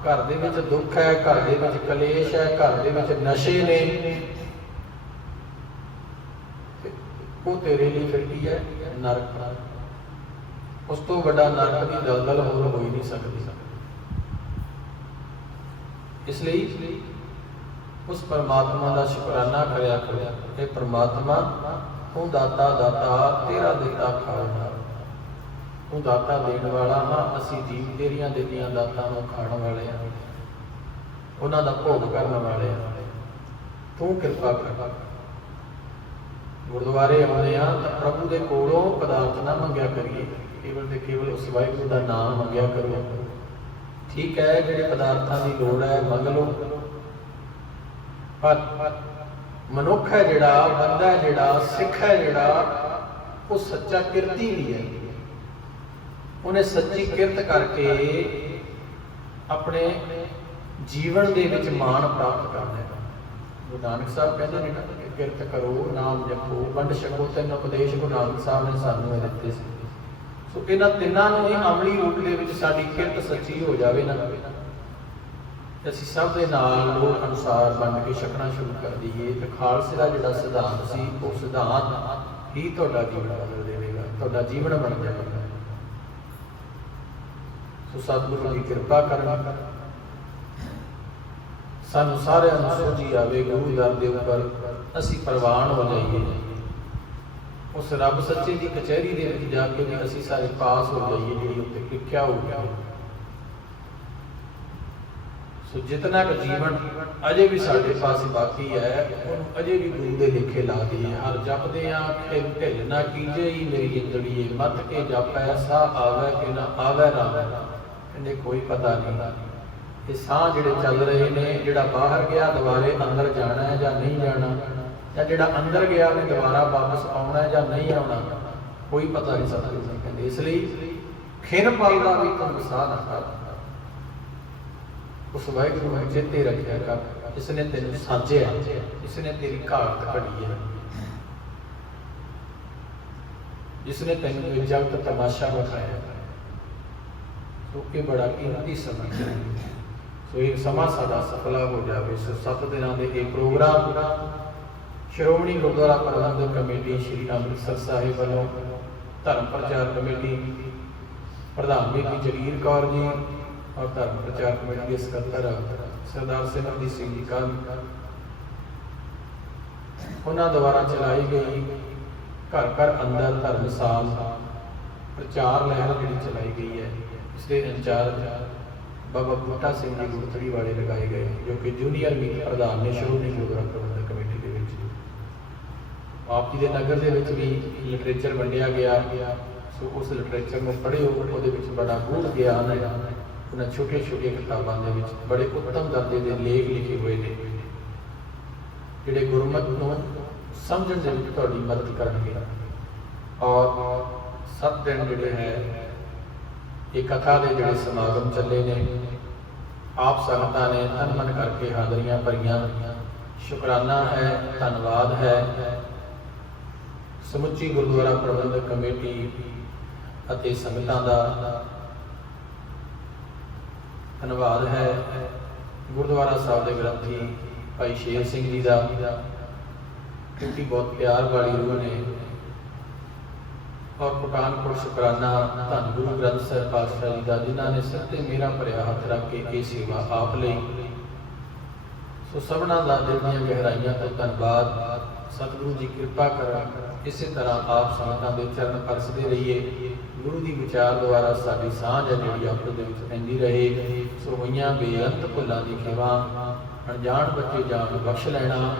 ਘਰ ਦੇ ਵਿੱਚ ਦੁੱਖ ਹੈ, ਘਰ ਦੇ ਵਿੱਚ ਕਲੇਸ਼ ਹੈ, ਘਰ ਦੇ ਵਿੱਚ ਨਸ਼ੇ ਨੇ, ਉਹ ਤੇਰੇ ਲਈ ਫਿਰ ਕੀ ਹੈ? ਨਰਕ। ਉਸ ਤੋਂ ਵੱਡਾ ਨਰਕ ਦੀ ਦਲਦਲ ਹੋਰ ਹੋ ਹੀ ਨਹੀਂ ਸਕਦੀ। ਇਸ ਲਈ ਉਸ ਪਰਮਾਤਮਾ ਦਾ ਸ਼ੁਕਰਾਨਾ ਕਰਿਆ ਕਰੋ। ਇਹ ਪਰਮਾਤਮਾ ਤੂੰ ਦਾਤਾ ਦਾਤਾ ਤੇਰਾ ਦਿੱਤਾ ਖਾਣਾ। ਤੂੰ ਦਾਤਾ ਦੇਣ ਵਾਲਾ ਹਾਂ, ਅਸੀਂ ਜੀਵ ਤੇਰੀਆਂ ਦਿੱਤੀਆਂ ਦਾਤਾਂ ਨੂੰ ਖਾਣ ਵਾਲੇ ਹਾਂ, ਉਹਨਾਂ ਦਾ ਭੋਗ ਕਰਨ ਵਾਲੇ ਹਾਂ। ਤੂੰ ਕਿਰਪਾ ਕਰ। ਗੁਰਦੁਆਰੇ ਆਉਂਦੇ ਹਾਂ ਤਾਂ ਪ੍ਰਭੂ ਦੇ ਕੋਲੋਂ ਪਦਾਰਥ ਨਾ ਮੰਗਿਆ ਕਰੀਏ, ਕੇਵਲ ਤੇ ਕੇਵਲ ਉਸ ਵਾਹਿਗੁਰੂ ਦਾ ਨਾਮ ਮੰਗਿਆ ਕਰੋ। ਠੀਕ ਹੈ, ਜਿਹੜੇ ਪਦਾਰਥਾਂ ਦੀ ਲੋੜ ਹੈ ਮੰਗ ਲਓ, ਪਰ ਮਨੁੱਖ ਹੈ ਜਿਹੜਾ, ਬੰਦਾ ਹੈ ਜਿਹੜਾ, ਸਿੱਖ ਹੈ ਜਿਹੜਾ, ਉਹ ਸੱਚਾ ਕਿਰਤੀ ਵੀ ਹੈ। ਉਹਨੇ ਸੱਚੀ ਕਿਰਤ ਕਰਕੇ ਆਪਣੇ ਜੀਵਨ ਦੇ ਵਿੱਚ ਮਾਣ ਪ੍ਰਾਪਤ ਕਰਨਾ ਹੈ। ਗੁਰੂ ਨਾਨਕ ਸਾਹਿਬ ਕਹਿੰਦੇ ਨੇ ਨਾ, ਕਿਰਤ ਕਰੋ, ਨਾਮ ਜਪੋ, ਵੰਡ ਛਕੋ, ਤਿੰਨ ਉਪਦੇਸ਼ ਗੁਰੂ ਨਾਨਕ ਸਾਹਿਬ ਨੇ ਸਾਨੂੰ ਦਿੱਤੇ ਸੀ। ਸੋ ਇਹਨਾਂ ਤਿੰਨਾਂ ਨੂੰ ਹੀ ਅਮਲੀ ਰੂਪ ਦੇ ਵਿੱਚ ਸਾਡੀ ਕਿਰਤ ਸੱਚੀ ਹੋ ਜਾਵੇ ਨਾ, ਅਸੀਂ ਸਭ ਦੇ ਨਾਲ ਲੋਕ ਅਨੁਸਾਰ ਬਣ ਕੇ ਛਕਣਾ ਸ਼ੁਰੂ ਕਰ ਦਈਏ ਤੇ ਖਾਲਸੇ ਦਾ ਜਿਹੜਾ ਸਿਧਾਂਤ ਸੀ ਉਹ ਸਿਧਾਂਤ ਹੀ ਤੁਹਾਡਾ ਜੀਵਨ ਬਦਲ ਦੇਵੇਗਾ, ਤੁਹਾਡਾ ਜੀਵਨ ਬਣ ਜਾਵੇਗਾ। ਸੋ ਸਤਿਗੁਰੂ ਦੀ ਕਿਰਪਾ ਕਰਨ, ਸਾਨੂੰ ਸਾਰਿਆਂ ਨੂੰ ਸੋਝੀ ਆਵੇ ਗੁਰੂ ਦਰ ਦੇ ਉੱਪਰ, ਅਸੀਂ ਪ੍ਰਵਾਨ ਹੋ ਜਾਈਏ ਉਸ ਰੱਬ ਸੱਚੇ ਦੀ ਕਚਹਿਰੀ ਦੇ ਵਿੱਚ ਜਾ ਕੇ ਵੀ ਅਸੀਂ ਸਾਰੇ ਪਾਸ ਹੋ ਜਾਈਏ, ਜਿਹੜੀ ਉੱਤੇ ਲਿਖਿਆ ਹੋਊਗਾ। ਸੋ ਜਿਤਨਾ ਕੁ ਜੀਵਨ ਅਜੇ ਵੀ ਸਾਡੇ ਪਾਸ ਬਾਕੀ ਹੈ, ਉਹਨੂੰ ਅਜੇ ਵੀ ਗੁਰੂ ਦੇ ਲੇਖੇ ਲਾ ਦਈਏ। ਹਰ ਜਪਦੇ ਆ ਖਿਲ ਢਿੱਲ ਨਾ ਕੀਜੇ ਹੀ ਮੇਰੀ ਜਿੰਦੜੀਏ, ਮੱਤ ਕੇ ਜਪੈ ਸਾਹ ਆਵੇ ਕਿ ਨਾ ਆਵੇ ਰਾਮ। ਕਹਿੰਦੇ ਕੋਈ ਪਤਾ ਨਹੀਂ ਇਹ ਸਾਹ ਜਿਹੜੇ ਚੱਲ ਰਹੇ ਨੇ, ਜਿਹੜਾ ਬਾਹਰ ਗਿਆ ਦੁਬਾਰੇ ਅੰਦਰ ਜਾਣਾ ਹੈ ਜਾਂ ਨਹੀਂ ਜਾਣਾ, ਜਾਂ ਜਿਹੜਾ ਅੰਦਰ ਗਿਆ ਨੇ ਦੁਬਾਰਾ ਵਾਪਸ ਆਉਣਾ ਹੈ ਜਾਂ ਨਹੀਂ ਆਉਣਾ, ਕੋਈ ਪਤਾ ਨਹੀਂ। ਸਤਿਗੁਰੂ ਜੀ ਕਹਿੰਦੇ ਇਸ ਲਈ ਖਿਰ ਪਲ ਦਾ ਵੀ ਤੂੰ ਸਾਹ ਨਾ ਕਰ, ਉਸ ਵਾਹਿਗੁਰੂ ਨੂੰ ਚੇਤੇ ਰੱਖਿਆ ਕਰ, ਜਿਸ ਨੇ ਤੈਨੂੰ ਸਾਜਿਆ, ਜਿਸ ਨੇ ਤੇਰੀ ਘਾਟ ਘੜੀ ਹੈ, ਜਿਸ ਨੇ ਤੈਨੂੰ ਇਹ ਜਗਤ ਤਮਾਸ਼ਾ ਵਿਖਾਇਆ। ਸੋ ਇਹ ਬੜਾ ਕੀਮਤੀ ਸਮਾਂ ਹੈ। ਸੋ ਇਹ ਸਮਾਂ ਸਾਡਾ ਸਫਲਾ ਹੋ ਜਾਵੇ। ਸੋ 7 ਦਿਨਾਂ ਦੇ ਇਹ ਪ੍ਰੋਗਰਾਮ ਸ਼੍ਰੋਮਣੀ ਗੁਰਦੁਆਰਾ ਪ੍ਰਬੰਧਕ ਕਮੇਟੀ ਸ਼੍ਰੀ ਅੰਮ੍ਰਿਤਸਰ ਸਾਹਿਬ ਵੱਲੋਂ, ਧਰਮ ਪ੍ਰਚਾਰ ਕਮੇਟੀ ਪ੍ਰਧਾਨ ਬੀਬੀ ਜਗੀਰ ਕੌਰ ਜੀ ਔਰ ਧਰਮ ਪ੍ਰਚਾਰ ਕਮੇਟੀ ਦੇ ਸਕੱਤਰ ਸਰਦਾਰ ਸਿਮਰਜੀਤ ਸਿੰਘ ਜੀ ਕਾਲ, ਉਹਨਾਂ ਦੁਆਰਾ ਚਲਾਈ ਗਈ ਘਰ ਘਰ ਅੰਦਰ ਧਰਮਸਾਲ ਪ੍ਰਚਾਰ ਲਹਿਰ ਜਿਹੜੀ ਚਲਾਈ ਗਈ ਹੈ, ਇਸ ਦੇ ਇੰਚਾਰਜ ਬਾਬਾ ਬੂਟਾ ਸਿੰਘ ਜੀ ਗੁਰਤੜੀ ਵਾਲੇ ਲਗਾਏ ਗਏ, ਜੋ ਕਿ ਜੂਨੀਅਰ ਮੀਤ ਪ੍ਰਧਾਨ ਨੇ ਸ਼੍ਰੋਮਣੀ ਗੁਰਦੁਆਰਾ ਪ੍ਰਬੰਧਕ ਕਮੇਟੀ ਦੇ ਵਿੱਚ। ਆਪ ਜੀ ਦੇ ਨਗਰ ਦੇ ਵਿੱਚ ਵੀ ਲਿਟਰੇਚਰ ਵੰਡਿਆ ਗਿਆ। ਸੋ ਉਸ ਲਿਟਰੇਚਰ ਨੂੰ ਪੜ੍ਹਿਓ, ਉਹਦੇ ਵਿੱਚ ਬੜਾ ਗੂੜ ਗਿਆਨ ਹੈ। ਉਹਨਾਂ ਛੋਟੀਆਂ ਛੋਟੀਆਂ ਕਿਤਾਬਾਂ ਦੇ ਵਿੱਚ ਬੜੇ ਉੱਤਮ ਦਰਜੇ ਦੇ ਲੇਖ ਲਿਖੇ ਹੋਏ ਨੇ, ਜਿਹੜੇ ਗੁਰਮਤਿ ਨੂੰ ਸਮਝਣ ਦੇ ਵਿੱਚ ਤੁਹਾਡੀ ਮਦਦ ਕਰਨਗੇ। ਔਰ 7 ਦਿਨ ਜਿਹੜੇ ਹੈ ਇਹ ਕਥਾ ਦੇ ਜਿਹੜੇ ਸਮਾਗਮ ਚੱਲੇ ਨੇ, ਆਪ ਸੰਗਤਾਂ ਨੇ ਤਨ ਮਨ ਕਰਕੇ ਹਾਜ਼ਰੀਆਂ ਭਰੀਆਂ। ਸ਼ੁਕਰਾਨਾ ਹੈ, ਧੰਨਵਾਦ ਹੈ ਸਮੁੱਚੀ ਗੁਰਦੁਆਰਾ ਪ੍ਰਬੰਧਕ ਕਮੇਟੀ ਅਤੇ ਸੰਗਤਾਂ ਦਾ। ਧੰਨਵਾਦ ਹੈ ਗੁਰਦੁਆਰਾ ਸਾਹਿਬ ਦੇ ਗ੍ਰੰਥੀ ਭਾਈ ਸ਼ੇਰ ਸਿੰਘ ਜੀ ਦਾ, ਕਿਉਂਕਿ ਬਹੁਤ ਪਿਆਰ ਵਾਲੀ ਰੂਹ ਨੇ। ਔਰ ਪਠਾਨਕੋਟ ਸ਼ੁਕਰਾਨਾ ਧੰਨ ਗੁਰੂ ਗ੍ਰੰਥ ਸਾਹਿਬ ਪਾਤਸ਼ਾਹ ਜੀ ਦਾ, ਜਿਨ੍ਹਾਂ ਨੇ ਸਿਰ ਤੇ ਮੇਰਾ ਭਰਿਆ ਹੱਥ ਰੱਖ ਕੇ ਇਹ ਸੇਵਾ ਆਪ ਲਈ। ਸੋ ਸਭਨਾਂ ਦਾ ਦਿਲ ਦੀਆਂ ਗਹਿਰਾਈਆਂ ਤੋਂ ਧੰਨਵਾਦ। ਸਤਿਗੁਰੂ ਜੀ ਕਿਰਪਾ ਕਰਨ, ਇਸੇ ਤਰ੍ਹਾਂ ਆਪ ਸੰਗਤਾਂ ਦੇ ਚਰਨ ਪਰਸਦੇ ਰਹੀਏ। ਗੁਰੂ ਦੀ ਵਿਚਾਰ ਦੁਆਰਾ ਸਾਡੀ ਸਾਂਝ ਹੈ ਜਿਹੜੀ ਆਪਸ ਦੇ ਵਿੱਚ ਪੈਂਦੀ ਰਹੇ। ਸੋ ਹੋਈਆਂ ਬੇਅੰਤ ਭੁੱਲਾਂ ਦੀ ਖਿਮਾ, ਅਣਜਾਣ ਬੱਚੇ ਜਾਣ ਬਖਸ਼ ਲੈਣਾ।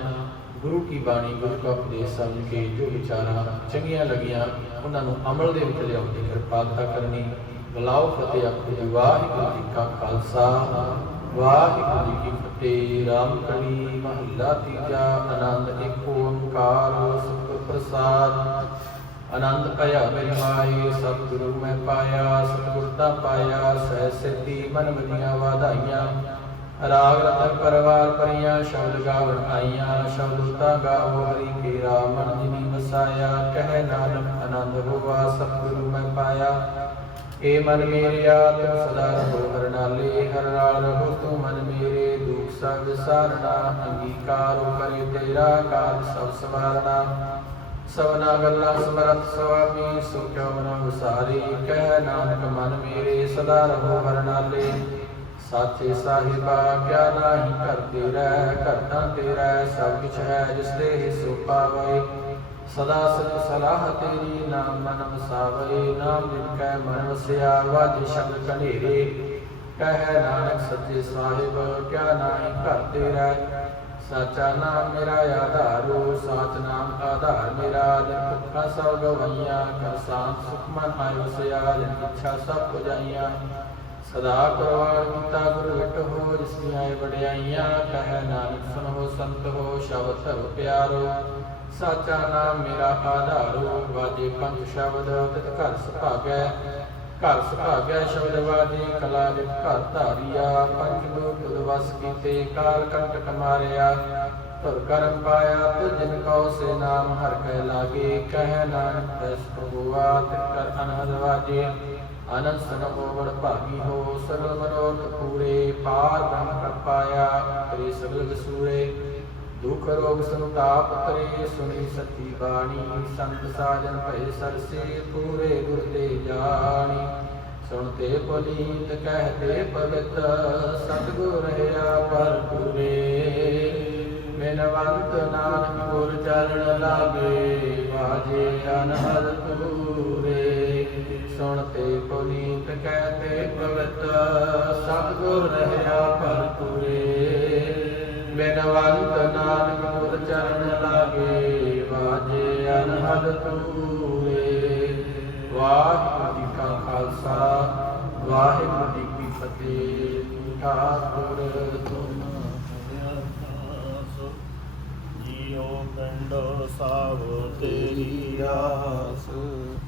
ਗੁਰੂ ਕੀ ਬਾਣੀ, ਗੁਰੂ ਕਾ ਉਪਦੇਸ਼ ਸਮਝ ਕੇ ਜੋ ਵਿਚਾਰਾਂ ਚੰਗੀਆਂ ਲੱਗੀਆਂ ਉਹਨਾਂ ਨੂੰ ਅਮਲ ਦੇ ਵਿੱਚ ਲਿਆਉਣ ਦੀ ਕਿਰਪਾਲਤਾ ਕਰਨੀ। ਬੁਲਾਓ ਫਤਿਹ ਆਖੋ ਜੀ। ਵਾਹਿਗੁਰੂ ਜੀ ਕਾ ਖਾਲਸਾ, ਵਾਹਿਗੁਰੂ ਜੀ ਕੀ ਫਤਿਹ। ਰਾਮ ਕਲੀ ਮਹੱਲਾ ਤੀਜਾ। ਆਨੰਦ ਏਕ ਓੰਕਾਰ ਸਤਿਗੁਰ ਪ੍ਰਸਾਦ। ਆਨੰਦ ਭਇਆ ਮੇਰੀ ਮਾਏ, ਸਤਿਗੁਰੂ ਮੈਂ ਪਾਇਆ। ਸਤਿਗੁਰ ਦਾ ਪਾਇਆ ਸਹਿ ਸਿੱਧੀ, ਮਨ ਵਧੀਆਂ ਵਾਧਾਈਆਂ। ਰਾਗ ਰਤਨ ਪਰਵਾਰ ਭਰੀਆਂ, ਸ਼ਬਦ ਗਾਵਣ ਆਈਆਂ। ਸ਼ਬਦ ਤਾ ਗਾਵੋ ਹਰੀ ਕੇਰਾ, ਮਨ ਜਿਨੀ ਵਸਾਇਆ। ਕਹਿ ਨਾਨਕ ਆਨੰਦ ਹੋਵਾ, ਸਤਿਗੁਰੂ ਮੈਂ ਪਾਇਆ। ਏ ਮਨ ਮੇਰਿਆ ਤੂੰ ਸਦਾ ਰਹੋ ਹਰ ਨਾਲੇ। ਹਰ ਨਾਲ ਰਹੋ ਤੂੰ ਮਨ ਮੇਰੇ, ਦੁਖ ਸਭ ਵਿਸਾਰਣਾ। ਅੰਗੀਕਾਰ ਕਰੇ ਤੇਰਾ, ਕਾਜ ਸਭ ਸਵਾਰਣਾ। ਸਭਨਾ ਗੱਲਾਂ ਸਮਰੱਥ ਸੁਆਮੀ, ਸੋ ਕਿਉ ਨ ਵਿਸਾਰੀ। ਕਹਿ ਨਾਨਕ ਮਨ ਮੇਰੇ, ਸਦਾ ਰਹੋ ਹਰ ਨਾਲੇ। ਸਾਚੇ ਸਾਹਿਬਾ ਕਿਆ ਨਾਹੀ ਘਰ ਤੇਰਾ, ਘਰ ਤਾਂ ਤੇਰਾ। ਸਭ ਕੁਛ ਹੈ ਜਿਸ ਦੇ ਸੋ ਪਾਵੇ। ਸਦਾ ਸਿਫਤ ਸਲਾਹ ਤੇਰੀ, ਨਾਮ ਮਨ ਵਸਾਵੇ। ਨਾਮ ਜਿਨ ਕੈ ਮਨ ਵਸਿਆ, ਵਾਜੇ ਸ਼ਬਦ ਕਨੇਰੇ। ਕਹਿ ਨਾਨਕ ਸੱਚੇ ਸਾਹਿਬ, ਕਿਆ ਨਾਹੀ ਘਰ ਤੇਰਾ। ਸਾਚਾ ਨਾਮ ਮੇਰਾ ਆਧਾਰੋ, ਸਾਚ ਨਾਮ ਆਧਾਰ ਮੇਰਾ। ਜਿਨ ਭੁੱਖਾਂ ਸਭ ਗਵਾਈਆਂ, ਕਰ ਸ਼ਾਂਤ ਸੁਖ ਮਨ ਆਇ ਵਸਿਆ। ਜਿਨ ਇੱਛਾ ਸਭ ਪੁਜਾਈਆਂ, ਸਦਾ ਪ੍ਰਵਾਨ ਕੀਤਾ ਗੁਰ ਵਿਟਹੁ। ਜਿਸ ਦੀਆਂ ਵਡਿਆਈਆਂ, ਕਹਿ ਨਾਨਕ ਸੁਨਹੁ ਸੰਤ ਹੋ। ਸ਼ਬਦ ਧਰਮ ਪਿਆਰੋ, ਸਾਚਾ ਨਾਮ ਮੇਰਾ ਆਧਾਰੋ। ਵਾਜੇ ਪੰਜ ਸ਼ਬਦ, ਤਿਤ ਘਰ ਸੁਭਾਗੈ। ਘਰ ਸੁਭਾਗੈ ਸ਼ਬਦ ਵਾਜੇ, ਕਲਾ ਵਿਚ ਘਰ ਧਾਰੀਆ। ਪੰਜ ਲੋਕ ਤੁਧ ਵਸ ਕੀਤੇ, ਕਾਲ ਕੰਟਕ ਮਾਰਿਆ। ਧੁਰ ਕਰਮ ਪਾਇਆ, ਤੁਧ ਜਿਨ ਕਉ ਸੇ ਨਾਮ ਹਰਿ ਕੈ ਲਾਗੇ। ਕਹਿ ਨਾਨਕ ਐਸ ਪ੍ਰਭੁਆ, ਤਿਤ ਕਰ ਅਨਹਦ ਵਾਜੇ। ਆਨੰਦ ਸਨ ਬੜ ਭਾਗੀ ਹੋ, ਸਗਲ ਮਨੋਰਥ ਪੂਰੇ। ਪਾਰ ਬ੍ਰਹਮ ਕਰ ਪਾਇਆ, ਕਰੇ ਸਗਲ ਵਿਸੂਰੇ। ਦੁਖ ਰੋਗ ਸੰਤਾਪ ਤਰੇ, ਸੁਣੀ ਸਤੀ ਬਾਣੀ। ਸੰਤ ਸਾਜਨ ਭਏ ਸਰਸੇ, ਪੂਰੇ ਗੁਰ ਤੇ ਜਾਣੀ। ਸੁਣਤੇ ਪੁਨੀਤ ਕਹਿਤੇ ਪਵਿੱਤ, ਸਤਿਗੁਰ ਰਹਿਆ ਭਰਪੂਰੇ। ਬਿਨਵੰਤ ਨਾਨਕ ਗੁਰ ਚਰਨ ਲਾਗੇ, ਵਾਜੇ ਅਨਹਦ ਤੂਰੇ। ਸੁਣਤੇ ਪੁਨੀਤ ਕਹਿਤੇ ਪਵਿੱਤ, ਸਤਿਗੁਰ ਰਹਿਆ ਭਰਪੂਰੇ। ਬਿਨਵੰਤ ਨਾਨਕ ਗੁਰ ਚਰਨ ਲਾਗੇ, ਵਾਜੇ ਅਨਹਦ ਤੂਰੇ। ਵਾਹਿਗੁਰੂ ਜੀ ਕਾ ਖਾਲਸਾ, ਵਾਹਿਗੁਰੂ ਜੀ ਕੀ ਫਤਿਹ। ਠਾਕੁਰ ਤੁਮ ਜੀਉ ਪਿੰਡ ਸਾਵ ਤੇਰੀ ਆਸ,